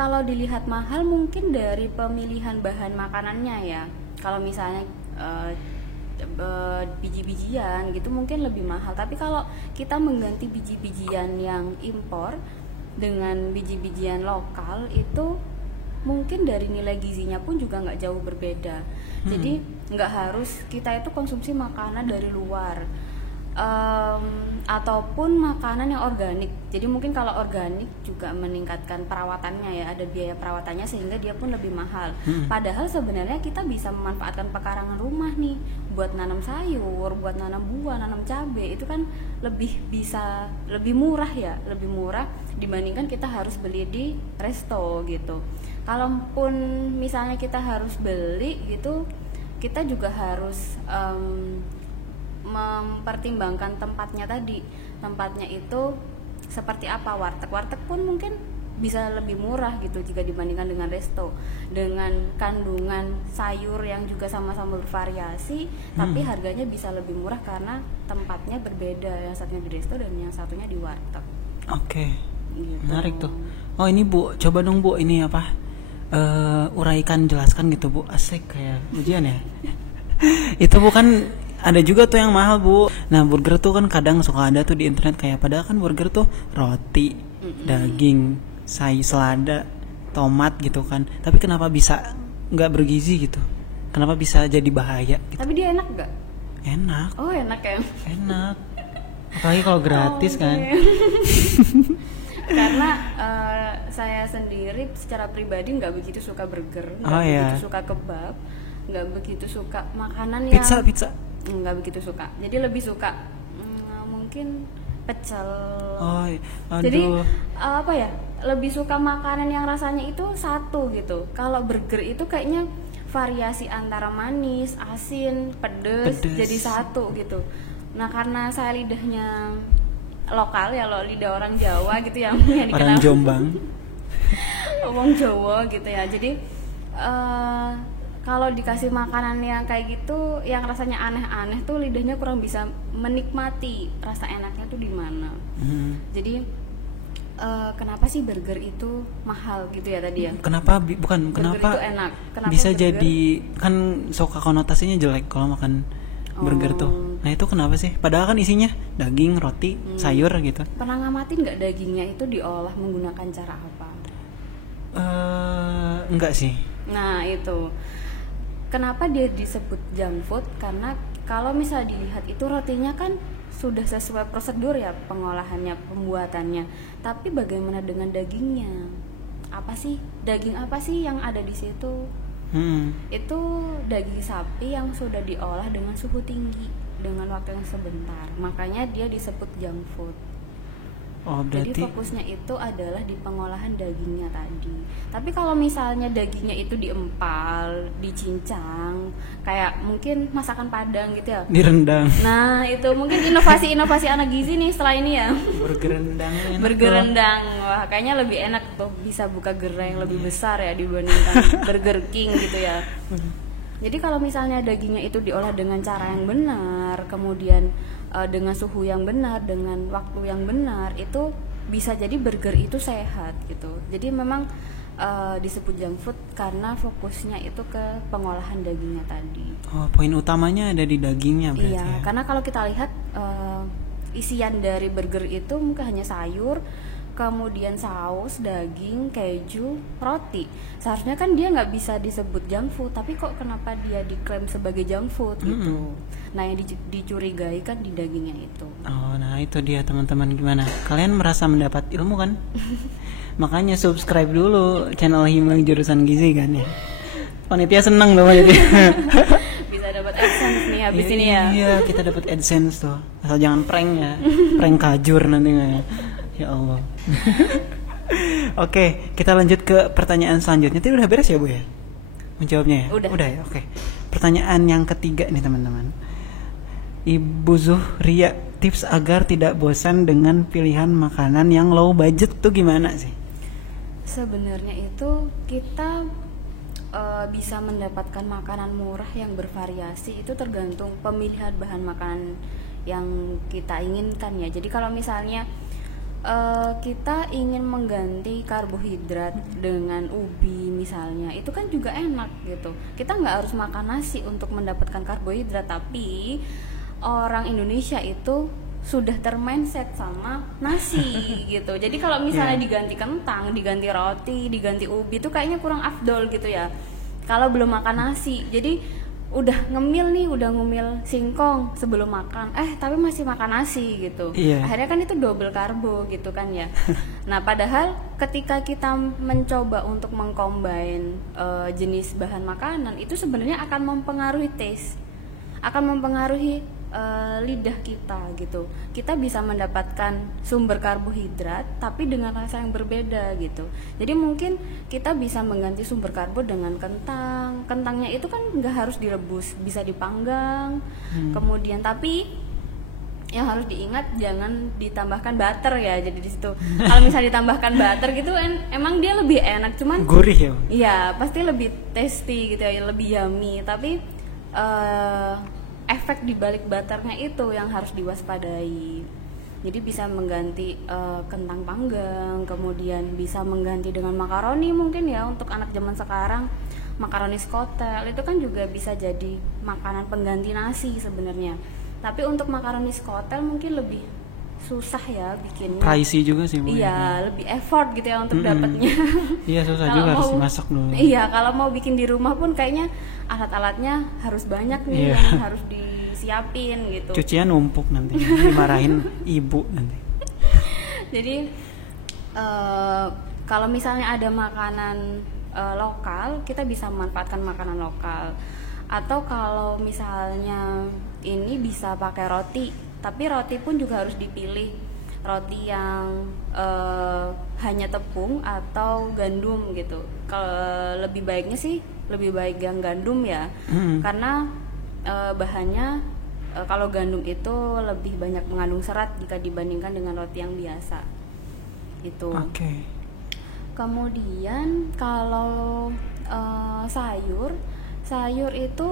kalau dilihat mahal mungkin dari pemilihan bahan makanannya ya. Kalau misalnya biji-bijian gitu mungkin lebih mahal. Tapi kalau kita mengganti biji-bijian yang impor dengan biji-bijian lokal, itu mungkin dari nilai gizinya pun juga nggak jauh berbeda. Jadi nggak harus kita itu konsumsi makanan dari luar, ataupun makanan yang organik. Jadi mungkin kalau organik juga meningkatkan perawatannya ya, ada biaya perawatannya sehingga dia pun lebih mahal. Padahal sebenarnya kita bisa memanfaatkan pekarangan rumah nih buat nanam sayur, buat nanam buah, nanam cabai. Itu kan lebih murah ya, lebih murah dibandingkan kita harus beli di resto gitu. Kalaupun misalnya kita harus beli gitu, kita juga harus mempertimbangkan tempatnya tadi. Tempatnya itu seperti apa, warteg pun mungkin bisa lebih murah gitu jika dibandingkan dengan resto, dengan kandungan sayur yang juga sama-sama bervariasi, tapi harganya bisa lebih murah karena tempatnya berbeda, yang satunya di resto dan yang satunya di warteg. Oke. Gitu. Menarik tuh. Oh ini Bu, coba dong Bu, ini apa? Uraikan, jelaskan gitu Bu, asik kayak ujian ya. Itu bukan ada juga tuh yang mahal Bu. Nah burger tuh kan kadang suka ada tuh di internet, kayak padahal kan burger tuh roti, daging, selada, tomat gitu kan. Tapi kenapa bisa nggak bergizi gitu? Kenapa bisa jadi bahaya gitu? Tapi dia enak nggak? Enak. Oh enak ya? Enak. Apalagi kalau gratis kan. Karena saya sendiri secara pribadi nggak begitu suka burger, nggak begitu suka kebab, nggak begitu suka makanan yang pizza nggak begitu suka. Jadi lebih suka mungkin pecel. Jadi apa ya, lebih suka makanan yang rasanya itu satu gitu. Kalau burger itu kayaknya variasi antara manis, asin, pedes jadi satu gitu. Nah karena saya lidahnya lokal ya, lo lidah orang Jawa gitu ya, yang orang Jombang, ngomong Jawa gitu ya. Jadi kalau dikasih makanan yang kayak gitu, yang rasanya aneh-aneh tuh lidahnya kurang bisa menikmati rasa enaknya tuh di mana. Jadi kenapa sih burger itu mahal gitu ya tadi ya? Kenapa itu enak? Kenapa bisa burger? Jadi kan suka konotasinya jelek kalau makan burger tuh. Nah itu kenapa sih? Padahal kan isinya daging, roti, sayur gitu. Pernah ngamatin nggak dagingnya itu diolah menggunakan cara apa? Enggak sih. Nah itu kenapa dia disebut junk food? Karena kalau misalnya dilihat itu rotinya kan sudah sesuai prosedur ya pengolahannya, pembuatannya. Tapi bagaimana dengan dagingnya? Daging apa sih yang ada di situ? Itu daging sapi yang sudah diolah dengan suhu tinggi dengan waktu yang sebentar, makanya dia disebut junk food. Oh, Jadi berarti fokusnya itu adalah di pengolahan dagingnya tadi. Tapi kalau misalnya dagingnya itu diempal, dicincang, kayak mungkin masakan Padang gitu ya. direndang. Nah, itu mungkin inovasi-inovasi anak gizi nih setelah ini ya. Burger rendang enak tuh. Burger rendang. Wah, kayaknya lebih enak tuh, bisa buka gerai yang lebih besar ya dibandingkan Burger King gitu ya. Jadi kalau misalnya dagingnya itu diolah dengan cara yang benar, kemudian dengan suhu yang benar, dengan waktu yang benar, itu bisa jadi burger itu sehat gitu. Jadi memang disebut junk food karena fokusnya itu ke pengolahan dagingnya tadi. Oh, poin utamanya ada di dagingnya berarti Iya, ya. karena kalau kita lihat isian dari burger itu mungkin hanya sayur, kemudian saus, daging, keju, roti. Seharusnya kan dia nggak bisa disebut junk food, tapi kok kenapa dia diklaim sebagai junk food gitu? Nah, yang dicurigai kan di dagingnya itu. Oh, nah itu dia teman-teman, gimana? Kalian merasa mendapat ilmu kan? Makanya subscribe dulu channel Hima Jurusan Gizi kan ya. Panitia seneng loh jadi. Bisa dapat AdSense nih habis ini ya. Iya, kita dapat AdSense tuh. Asal jangan prank ya. Prank kajur nanti nggak ya. Ya Allah. Oke, kita lanjut ke pertanyaan selanjutnya. Tadi udah beres ya, Bu ya? Menjawabnya ya? Udah ya, oke. Pertanyaan yang ketiga nih, teman-teman. Ibu Zuhria, tips agar tidak bosan dengan pilihan makanan yang low budget tuh gimana sih? Sebenarnya itu kita bisa mendapatkan makanan murah yang bervariasi, itu tergantung pemilihan bahan makanan yang kita inginkan ya. Jadi kalau misalnya kita ingin mengganti karbohidrat dengan ubi misalnya, itu kan juga enak gitu. Kita nggak harus makan nasi untuk mendapatkan karbohidrat, tapi orang Indonesia itu sudah termindset sama nasi gitu. Jadi kalau misalnya diganti kentang, diganti roti, diganti ubi, itu kayaknya kurang afdol gitu ya kalau belum makan nasi. Jadi udah ngemil singkong sebelum makan, tapi masih makan nasi gitu. Akhirnya kan itu double karbo gitu kan ya. Nah, padahal ketika kita mencoba untuk mengcombine jenis bahan makanan, itu sebenarnya akan mempengaruhi taste, akan mempengaruhi lidah kita gitu. Kita bisa mendapatkan sumber karbohidrat tapi dengan rasa yang berbeda gitu. Jadi mungkin kita bisa mengganti sumber karbo dengan kentang. Kentangnya itu kan nggak harus direbus, bisa dipanggang. Kemudian tapi yang harus diingat jangan ditambahkan butter ya. Jadi di situ kalau misalnya ditambahkan butter gitu emang dia lebih enak, cuman gurih ya. Iya, pasti lebih tasty gitu ya, lebih yummy. Tapi efek di balik butternya itu yang harus diwaspadai. Jadi bisa mengganti kentang panggang, kemudian bisa mengganti dengan makaroni mungkin ya untuk anak zaman sekarang. Makaroni skotel itu kan juga bisa jadi makanan pengganti nasi sebenarnya. Tapi untuk makaroni skotel mungkin lebih susah ya bikinnya. Pricey juga sih, Bu. Iya, lebih effort gitu ya untuk dapatnya. Iya, susah juga harus dimasak dulu. Iya, kalau mau bikin di rumah pun kayaknya alat-alatnya harus banyak nih yang harus disiapin gitu. Cucian numpuk nanti, dimarahin ibu nanti. Jadi kalau misalnya ada makanan lokal, kita bisa memanfaatkan makanan lokal. Atau kalau misalnya ini bisa pakai roti, tapi roti pun juga harus dipilih. Roti yang hanya tepung atau gandum gitu. Kalau lebih baiknya sih lebih baik yang gandum ya, karena bahannya kalau gandum itu lebih banyak mengandung serat jika dibandingkan dengan roti yang biasa. Itu. Oke. Kemudian kalau sayur itu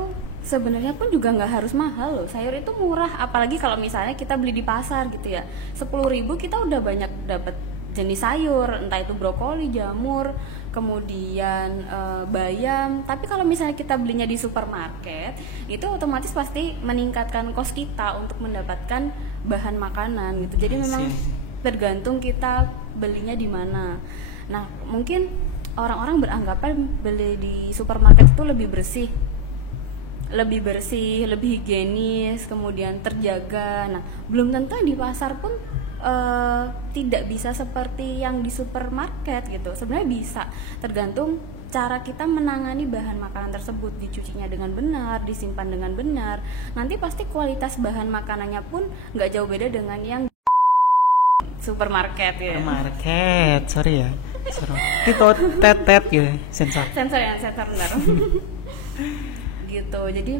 sebenarnya pun juga nggak harus mahal loh. Sayur itu murah, apalagi kalau misalnya kita beli di pasar gitu ya. 10.000 kita udah banyak dapat jenis sayur, entah itu brokoli, jamur, kemudian bayam. Tapi kalau misalnya kita belinya di supermarket, itu otomatis pasti meningkatkan kos kita untuk mendapatkan bahan makanan gitu. Jadi memang tergantung kita belinya di mana. Nah, mungkin orang-orang beranggapan beli di supermarket itu lebih bersih, lebih higienis, kemudian terjaga. Nah, belum tentu di pasar pun tidak bisa seperti yang di supermarket gitu. Sebenarnya bisa, tergantung cara kita menangani bahan makanan tersebut, dicucinya dengan benar, disimpan dengan benar. Nanti pasti kualitas bahan makanannya pun nggak jauh beda dengan yang supermarket ya. Market, sorry ya. Itu tet gitu, sensor. Sensor benar. Gitu. Jadi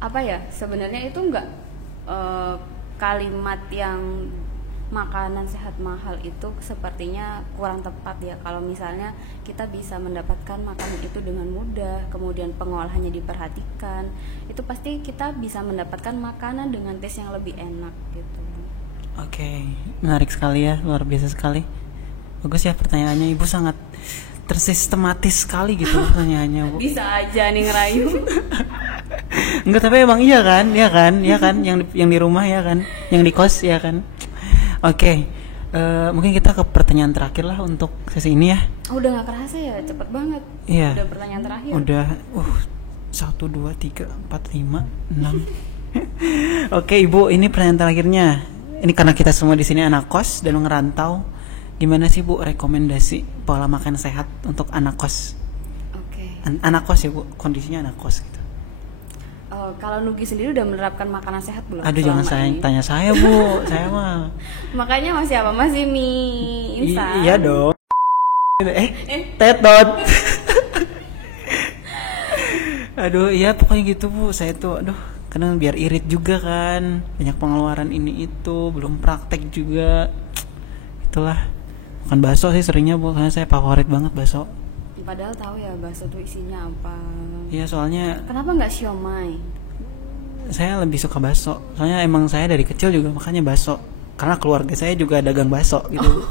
apa ya? Sebenarnya itu enggak kalimat yang makanan sehat mahal itu sepertinya kurang tepat ya, kalau misalnya kita bisa mendapatkan makanan itu dengan mudah, kemudian pengolahannya diperhatikan, itu pasti kita bisa mendapatkan makanan dengan tes yang lebih enak gitu. Oke, menarik sekali ya, luar biasa sekali. Bagus ya pertanyaannya, Ibu sangat tersistematis sekali gitu pertanyaannya, Bu. Bisa aja nih ngerayu. Enggak, tapi emang iya kan yang di rumah ya kan, yang di kos ya kan. Oke, mungkin kita ke pertanyaan terakhir lah untuk sesi ini ya. Udah nggak kerasa ya, cepet banget. Iya. Udah pertanyaan terakhir. Udah, 1, 2, 3, 4, 5, 6. Oke, Ibu, ini pertanyaan terakhirnya. Ini karena kita semua di sini anak kos dan ngerantau. Gimana sih, Bu, rekomendasi pola makan sehat untuk anak kos? Oke. Anak kos ya, Bu, kondisinya anak kos gitu. Kalau Nugi sendiri udah menerapkan makanan sehat belum? Aduh, jangan tanya saya, Bu. Saya mah. Makanya masih apa? Masih mie instan? Iya dong. Tetot. Aduh, iya pokoknya gitu, Bu. Saya tuh kadang biar irit juga kan. Banyak pengeluaran ini itu, belum praktek juga. Itulah. Makan bakso sih seringnya, Bu, karena saya favorit banget bakso. Padahal tahu ya bakso tuh isinya apa. Iya, soalnya kenapa nggak siomay? Saya lebih suka bakso. Soalnya emang saya dari kecil juga makanya bakso. Karena keluarga saya juga dagang bakso gitu.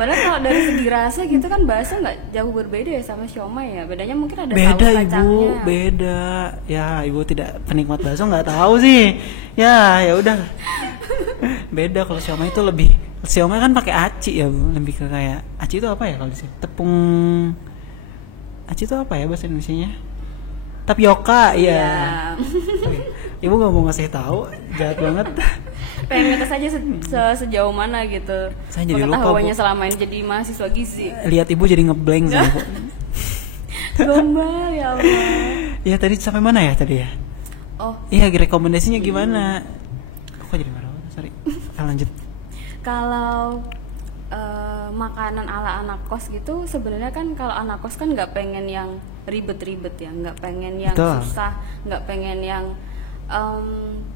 Padahal kalau dari segi rasa gitu kan bakso nggak jauh berbeda ya sama siomay ya. Bedanya mungkin ada beda, saus kacangnya. Ibu, beda. Ya, Ibu tidak penikmat bakso nggak tahu sih. Ya udah. Beda kalau siomay itu lebih. Siomay kan pakai aci ya, Bu. Lebih ke kayak aci itu apa ya kalau di sini? Tepung. Aci itu apa ya bahasa Indonesianya? Tapioka, ya. Ibu nggak mau ngasih tahu, jahat banget. Pengen ngetes aja sejauh mana gitu. Saya jadi lupa, Bu. Selama ini jadi mahasiswa gizi. Lihat Ibu jadi ngeblank sama Bu. Gombal ya Allah. Ya tadi sampai mana ya tadi ya? Oh. Iya, rekomendasinya gimana? Kok jadi marah? Sorry. Lanjut. Kalau makanan ala anak kos gitu, sebenarnya kan kalau anak kos kan nggak pengen yang ribet-ribet ya, nggak pengen yang Betul. susah, nggak pengen yang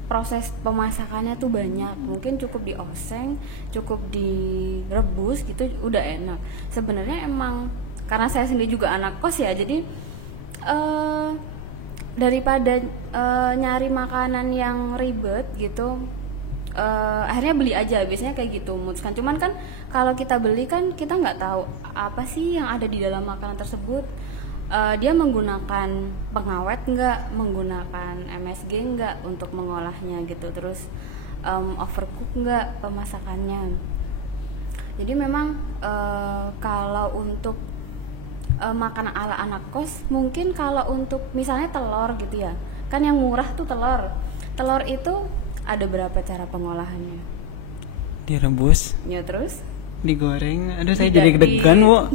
proses pemasakannya tuh banyak. Mungkin cukup dioseng, cukup direbus gitu udah enak. Sebenarnya emang karena saya sendiri juga anak kos ya, jadi daripada nyari makanan yang ribet gitu, akhirnya beli aja, biasanya kayak gitu memutuskan. Cuman kan kalau kita beli kan kita nggak tahu apa sih yang ada di dalam makanan tersebut. Dia menggunakan pengawet nggak, menggunakan MSG nggak untuk mengolahnya gitu, terus overcook nggak pemasakannya. Jadi memang kalau untuk makanan ala anak kos, mungkin kalau untuk misalnya telur gitu ya, kan yang murah tuh telur itu ada berapa cara pengolahannya? Direbus, Ya terus digoreng. Aduh, saya jadi deg-degan, Bu.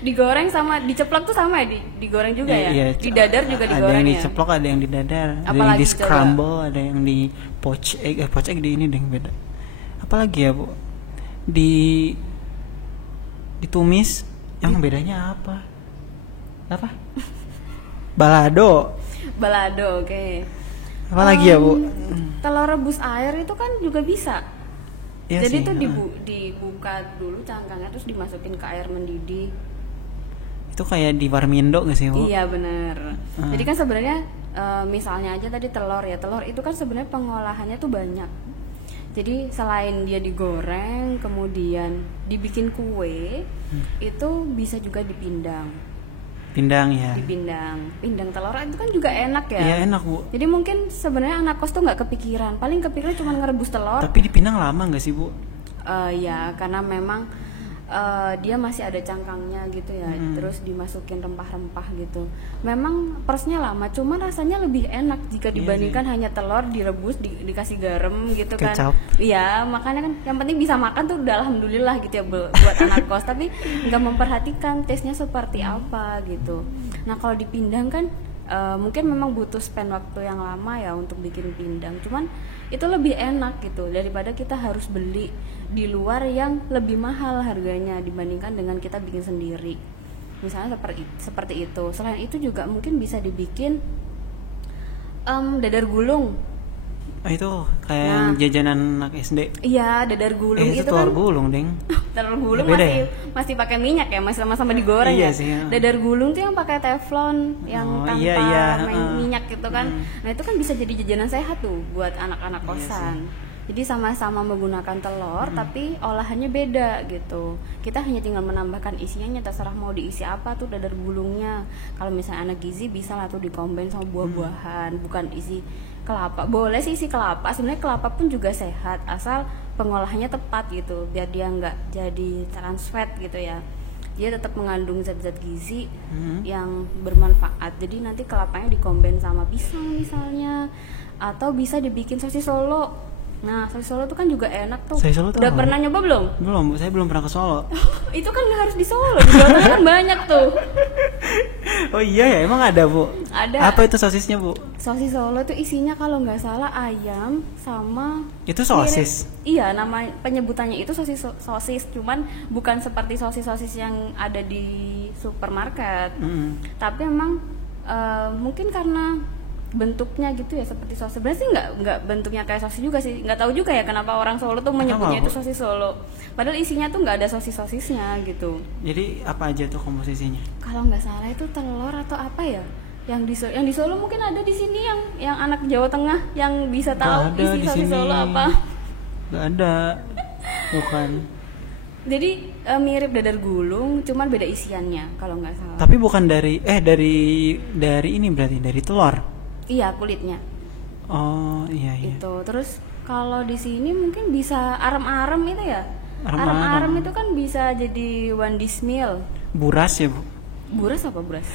Digoreng sama diceplok tuh sama ya? Digoreng juga ya? Iya, di dadar juga digoreng ya? Ada yang diceplok, ada yang di dadar, ada yang di scramble, ada yang di poach egg di ini deh beda. Apalagi ya, Bu? Ditumis. Yang bedanya apa? Balado, oke. Okay. Apa lagi ya, Bu? Telur rebus air itu kan juga bisa. Ya jadi sih, itu dibuka dulu cangkangnya, terus dimasukin ke air mendidih. Itu kayak di Warmindo nggak sih, Bu? Iya benar. Jadi kan sebenarnya misalnya aja tadi telur itu kan sebenarnya pengolahannya tuh banyak. Jadi selain dia digoreng, kemudian dibikin kue, itu bisa juga dipindang. Pindang ya. Pindang telur itu kan juga enak ya. Iya, enak, Bu. Jadi mungkin sebenarnya anak kos tuh nggak kepikiran, paling kepikiran cuma ngerebus telur. Tapi dipindang lama nggak sih, Bu? Ya karena memang dia masih ada cangkangnya gitu ya, terus dimasukin rempah-rempah gitu. Memang prosesnya lama, cuman rasanya lebih enak jika dibandingkan hanya telur direbus dikasih garam gitu kan. Iya, makanya kan yang penting bisa makan tuh udah alhamdulillah gitu ya buat anak kos. Tapi nggak memperhatikan taste-nya seperti apa gitu. Nah kalau dipindang kan Mungkin memang butuh spend waktu yang lama ya untuk bikin pindang, cuman itu lebih enak gitu daripada kita harus beli di luar yang lebih mahal harganya dibandingkan dengan kita bikin sendiri. Misalnya seperti itu. Selain itu juga mungkin bisa dibikin dadar gulung. Itu kayak yang jajanan anak SD. Iya, dadar gulung itu itu telur kan gulung, Deng. telur gulung Beda masih ya? masih pakai minyak ya, masih sama-sama digoreng Iya ya. sih, ya. Dadar gulung tuh yang pakai teflon, yang tanpa minyak gitu kan. Nah, itu kan bisa jadi jajanan sehat tuh buat anak-anak kosan. Jadi sama-sama menggunakan telur tapi olahannya beda gitu. Kita hanya tinggal menambahkan isinya, terserah mau diisi apa tuh dadar gulungnya. Kalau misalnya anak gizi bisa lah tuh dikombain sama buah-buahan, bukan isi kelapa. Boleh sih isi kelapa, sebenarnya kelapa pun juga sehat asal pengolahannya tepat gitu, biar dia nggak jadi trans fat gitu ya. Dia tetap mengandung zat-zat gizi yang bermanfaat. Jadi nanti kelapanya dikombain sama pisang misalnya, atau bisa dibikin sosis Solo. Nah, sosis Solo tuh kan juga enak tuh. Sosis Solo tuh udah apa? pernah nyoba belum? Belum, Bu. Saya belum pernah ke Solo. Itu kan harus di Solo, di Jawa Tengah kan banyak tuh. Oh iya ya, emang ada, Bu? Ada. Apa itu sosisnya, Bu? Sosis Solo tuh isinya kalau nggak salah ayam sama Itu sosis? Iya, nama penyebutannya itu sosis, cuman bukan seperti sosis yang ada di supermarket. Tapi emang mungkin karena bentuknya gitu ya seperti sosis. Sebenarnya sih nggak bentuknya kayak sosis juga sih. Nggak tahu juga ya kenapa orang Solo tuh menyebutnya itu sosis Solo. Padahal isinya tuh nggak ada sosis-sosisnya gitu. Jadi apa aja tuh komposisinya? Kalau nggak salah itu telur atau apa ya? Yang di Solo mungkin ada di sini yang anak Jawa Tengah yang bisa tahu isi sosis Solo apa. Nggak ada. Bukan. Jadi mirip dadar gulung, cuman beda isiannya kalau nggak salah. Tapi bukan dari ini berarti dari telur. Iya, kulitnya. Oh, iya. Itu. Terus kalau di sini mungkin bisa arem-arem itu ya. Arem-arem. Arem-arem itu kan bisa jadi one dish meal. Buras ya, Bu? Buras apa buras?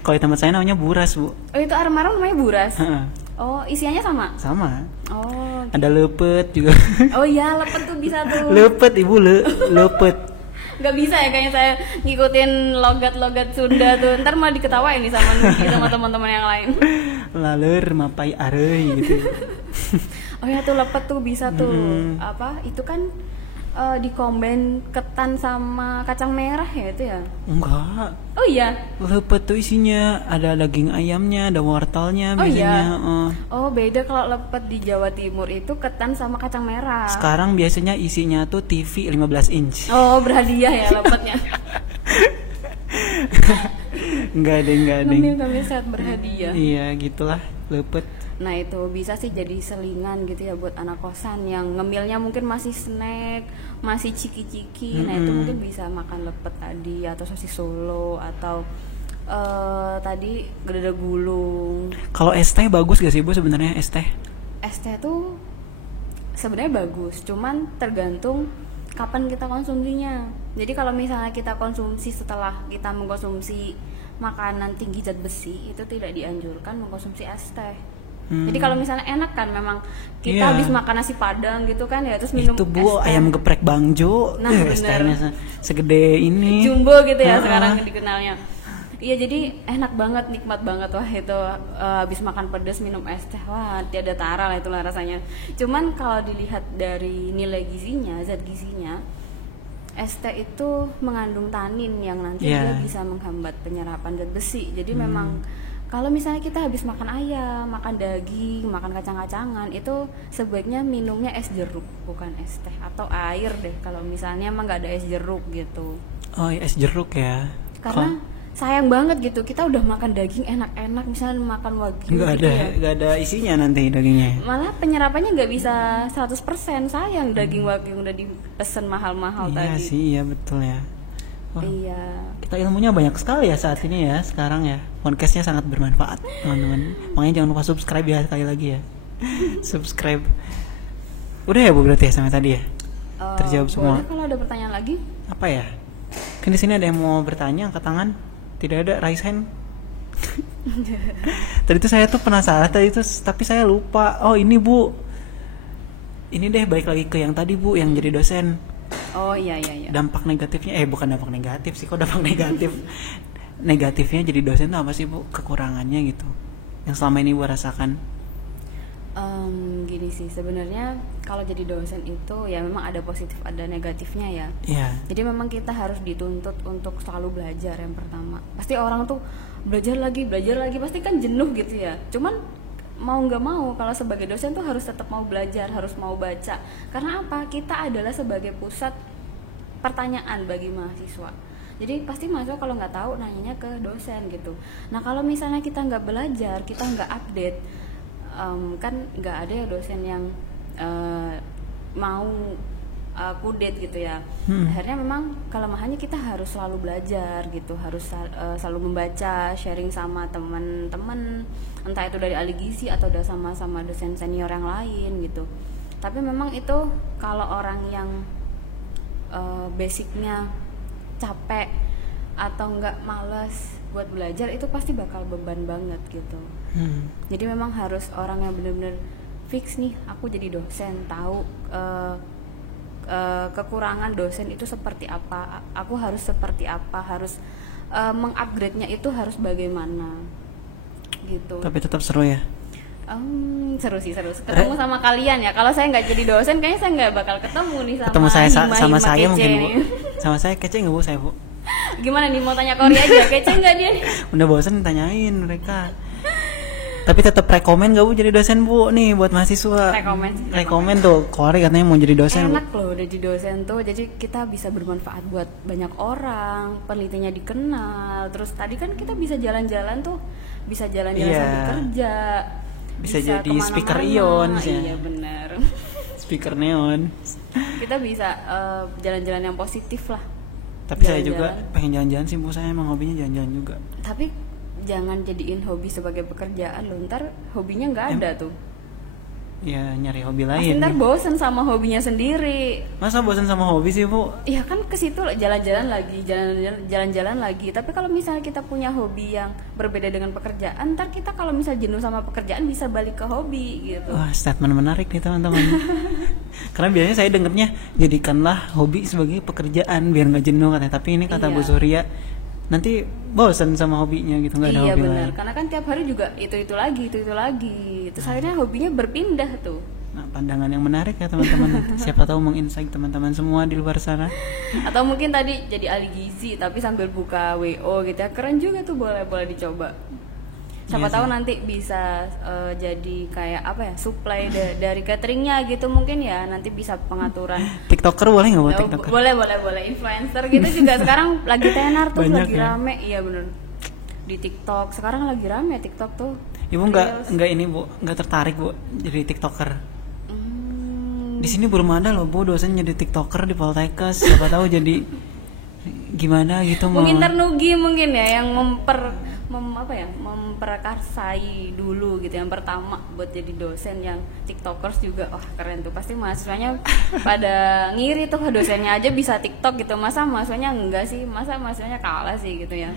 Kalau di tempat saya namanya buras, Bu. Oh, itu arem-arem namanya buras. Heeh. Oh, isiannya sama? Sama. Oh. Ada lepet juga. Oh iya, lepet tuh bisa tuh. Lepet, Ibu, lepet. Nggak bisa ya kayaknya saya ngikutin logat-logat Sunda tuh. Ntar malah diketawain nih sama Nugi sama teman-teman yang lain. Laler mapai arei gitu. Oh ya tuh lepet tuh bisa tuh. Apa? Itu kan dikombain ketan sama kacang merah ya itu ya? Enggak. Oh iya. Lepet tuh isinya ada daging ayamnya, ada wortelnya Oh biasanya. iya. Oh beda kalau lepet di Jawa Timur itu ketan sama kacang merah. Sekarang biasanya isinya tuh TV 15 inch. Oh berhadiah ya lepetnya. Enggak ada. Ngambil set berhadiah. Iya gitulah lepet. Nah itu bisa sih jadi selingan gitu ya buat anak kosan yang ngemilnya mungkin masih snack, masih ciki-ciki. Nah itu mungkin bisa makan lepet tadi atau sosis Solo atau tadi dadar gulung. Kalau es teh bagus gak sih, Bu, sebenarnya es teh? Es teh tuh sebenarnya bagus, cuman tergantung kapan kita konsumsinya. Jadi kalau misalnya kita konsumsi setelah kita mengkonsumsi makanan tinggi zat besi, itu tidak dianjurkan mengkonsumsi es teh. Jadi kalau misalnya enak kan memang kita habis makan nasi padang gitu kan ya terus minum itu, Bu, es teh. ayam geprek Bang Jo. Nah, es tehnya segede ini. Jumbo gitu ya sekarang dikenalnya. Iya jadi enak banget, nikmat banget wah itu habis makan pedas minum es teh wah tiada tara lah itulah rasanya. Cuman kalau dilihat dari nilai gizinya, zat gizinya, es teh itu mengandung tanin yang nanti dia bisa menghambat penyerapan zat besi. Jadi memang kalau misalnya kita habis makan ayam, makan daging, makan kacang-kacangan itu sebaiknya minumnya es jeruk bukan es teh atau air deh kalau misalnya emang nggak ada es jeruk gitu. Oh, es jeruk ya. Karena sayang banget gitu kita udah makan daging enak-enak misalnya makan wagyu nggak ada isinya nanti dagingnya. Malah penyerapannya nggak bisa 100%. Sayang daging wagyu udah dipesen mahal-mahal iya tadi. Iya sih, iya betul ya. Wah, iya. Kita ilmunya banyak sekali ya saat ini ya, sekarang ya. Podcastnya sangat bermanfaat, teman-teman. Makanya jangan lupa subscribe ya, sekali lagi ya. Subscribe. Udah ya, Bu, berarti ya sampai tadi ya? Terjawab semua. Boleh kalau ada pertanyaan lagi? Apa ya? Kan di sini ada yang mau bertanya, angkat tangan. Tidak ada, raise hand. Tadi itu saya tuh penasaran tadi itu, tapi saya lupa. Oh ini, Bu. Ini deh balik lagi ke yang tadi, Bu, yang jadi dosen. Oh iya. Dampak negatifnya bukan dampak negatif sih, kok dampak negatif. negatifnya jadi dosen tuh apa sih Bu, kekurangannya gitu yang selama ini Bu rasakan? Gini sih sebenarnya kalau jadi dosen itu ya memang ada positif ada negatifnya ya. Iya. Jadi memang kita harus dituntut untuk selalu belajar yang pertama. Pasti orang tuh belajar lagi pasti kan jenuh gitu ya. Cuman mau nggak mau kalau sebagai dosen tuh harus tetap mau belajar, harus mau baca. Karena apa? Kita adalah sebagai pusat pertanyaan bagi mahasiswa. Jadi pasti mahasiswa kalau nggak tahu nanyanya ke dosen gitu. Nah kalau misalnya kita nggak belajar, kita nggak update, kan nggak ada ya dosen yang mau kudet gitu ya. Akhirnya memang kelemahannya kita harus selalu belajar gitu, harus selalu membaca, sharing sama teman-teman, entah itu dari ahli gizi atau udah sama dosen senior yang lain gitu. Tapi memang itu kalau orang yang basicnya capek atau enggak malas buat belajar itu pasti bakal beban banget gitu. Jadi memang harus orang yang benar-benar fix nih, aku jadi dosen, tahu kekurangan dosen itu seperti apa, aku harus seperti apa, harus mengupgrade-nya itu harus bagaimana gitu. Tapi tetap seru ya? Seru ketemu sama kalian ya. Kalau saya nggak jadi dosen kayaknya saya nggak bakal ketemu nih ketemu saya sama saya mungkin nih. Bu. Sama saya kece nggak Bu saya Bu? Gimana nih, mau tanya Korea aja, kece nggak dia nih? Udah bosen tanyain mereka. Tapi tetap rekomen gak Bu jadi dosen Bu nih buat mahasiswa? Rekomen tuh, Kori katanya mau jadi dosen. Enak Bu. Loh udah jadi dosen tuh, jadi kita bisa bermanfaat buat banyak orang, penelitiannya dikenal. Terus tadi kan kita bisa jalan-jalan tuh, bisa jalan-jalan sambil kerja, bisa jadi speaker ion. Iya benar. Speaker neon. Kita bisa jalan-jalan yang positif lah. Tapi jalan-jalan. Saya juga pengen jalan-jalan sih Bu, saya emang hobinya jalan-jalan juga. Tapi jangan jadiin hobi sebagai pekerjaan loh, ntar hobinya nggak ada tuh. Ya nyari hobi lain. Pasti ntar bosen sama hobinya sendiri. Masa bosen sama hobi sih Bu? Iya kan ke situ jalan-jalan lagi. Tapi kalau misalnya kita punya hobi yang berbeda dengan pekerjaan, ntar kita kalau misalnya jenuh sama pekerjaan bisa balik ke hobi gitu. Wah, statement menarik nih teman-teman. Karena biasanya saya dengernya jadikanlah hobi sebagai pekerjaan biar nggak jenuh katanya. Tapi ini kata Bu Surya, nanti bosan sama hobinya gitu, nggak ada hobi bener. lain. Karena kan tiap hari juga itu lagi terus akhirnya hobinya berpindah tuh. Nah, pandangan yang menarik ya teman-teman. Siapa tahu menginsight teman-teman semua di luar sana. Atau mungkin tadi jadi ahli gizi tapi sambil buka WO gitu ya, keren juga tuh, boleh dicoba. Siapa tahu nanti bisa jadi kayak apa ya, supply dari cateringnya gitu mungkin ya, nanti bisa pengaturan. TikToker boleh nggak buat TikToker? Boleh influencer gitu juga sekarang lagi tenar tuh. Banyak lagi rame. Iya bener, di TikTok sekarang lagi rame TikTok tuh. Ibu nggak ini Bu, nggak tertarik Bu jadi TikToker? Di sini belum ada loh Bu dosen jadi TikToker di Poltekkes. Siapa tahu jadi gimana gitu. Mungkin Nugi mungkin ya yang memperkarsai dulu gitu yang pertama buat jadi dosen, yang TikTokers juga wah keren tuh, pasti mahasiswanya pada ngiri tuh, dosennya aja bisa TikTok gitu, masa mahasiswanya enggak sih, masa mahasiswanya kalah sih gitu ya.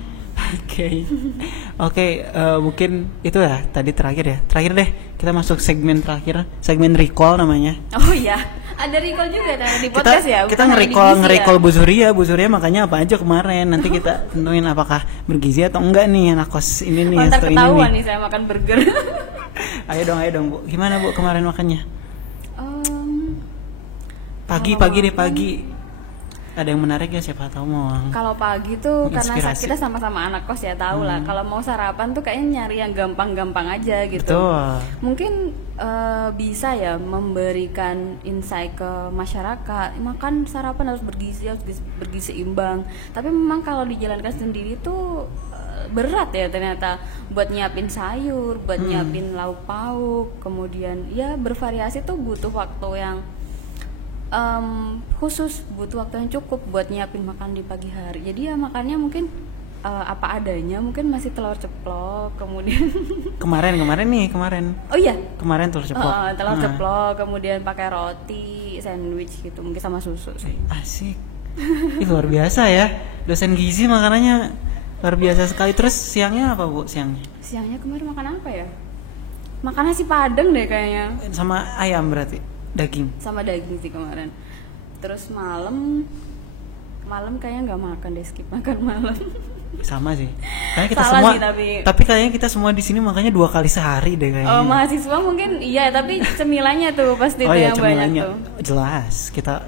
Oke, mungkin itu ya tadi terakhir deh kita masuk segmen terakhir, segmen recall namanya. Oh iya, ada recall juga di podcast kita nge-recall Bu Surya makanya apa aja kemarin, nanti kita tentuin apakah bergizi atau enggak nih anak kos ini nih. Ntar ketahuan nih saya makan burger. Ayo dong Bu, gimana Bu kemarin makannya? Pagi. Ada yang menarik ya, siapa tahu mau. Kalau pagi tuh inspirasi. Karena kita sama-sama anak kos ya, tahu lah. Kalau mau sarapan tuh kayaknya nyari yang gampang-gampang aja gitu. Betul. Mungkin bisa ya memberikan insight ke masyarakat. Makan sarapan harus bergizi seimbang. Tapi memang kalau dijalankan sendiri tuh berat ya ternyata, buat nyiapin sayur, buat nyiapin lauk pauk, kemudian ya bervariasi tuh butuh waktu yang khusus, butuh waktu yang cukup buat nyiapin makan di pagi hari. Jadi ya makannya mungkin apa adanya, mungkin masih telur ceplok, kemudian kemarin oh iya kemarin telur ceplok, ceplok, kemudian pakai roti sandwich gitu, mungkin sama susu sih. Asik. Luar biasa ya, dosen gizi makanannya luar biasa sekali. Terus siangnya apa Bu? Siangnya kemarin makan apa ya, makan nasi padang deh kayaknya, sama ayam berarti, daging sih kemarin. Terus malam kayaknya nggak makan deh, skip makan malam. Sama sih. Kayaknya kita Salah semua. sih, Tapi kayaknya kita semua di sini makanya 2 kali sehari deh kayaknya. Mahasiswa mungkin iya, tapi cemilannya tuh pasti Oh tuh iya, yang banyak cemilannya tuh. jelas. Kita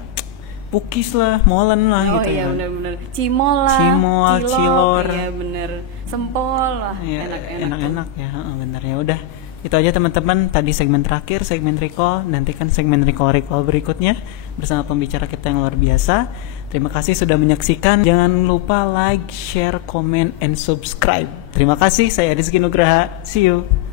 pukis lah, molen lah Oh gitu iya, ya. bener-bener. Cimol lah, Cimol, cilok, cilor. iya bener. Sempol lah, Iya, enak-enak. enak-enak ya, bener ya udah. Itu aja teman-teman, tadi segmen terakhir, segmen recall, nantikan segmen recall berikutnya bersama pembicara kita yang luar biasa. Terima kasih sudah menyaksikan. Jangan lupa like, share, comment, and subscribe. Terima kasih, saya Rizky Nugraha. See you.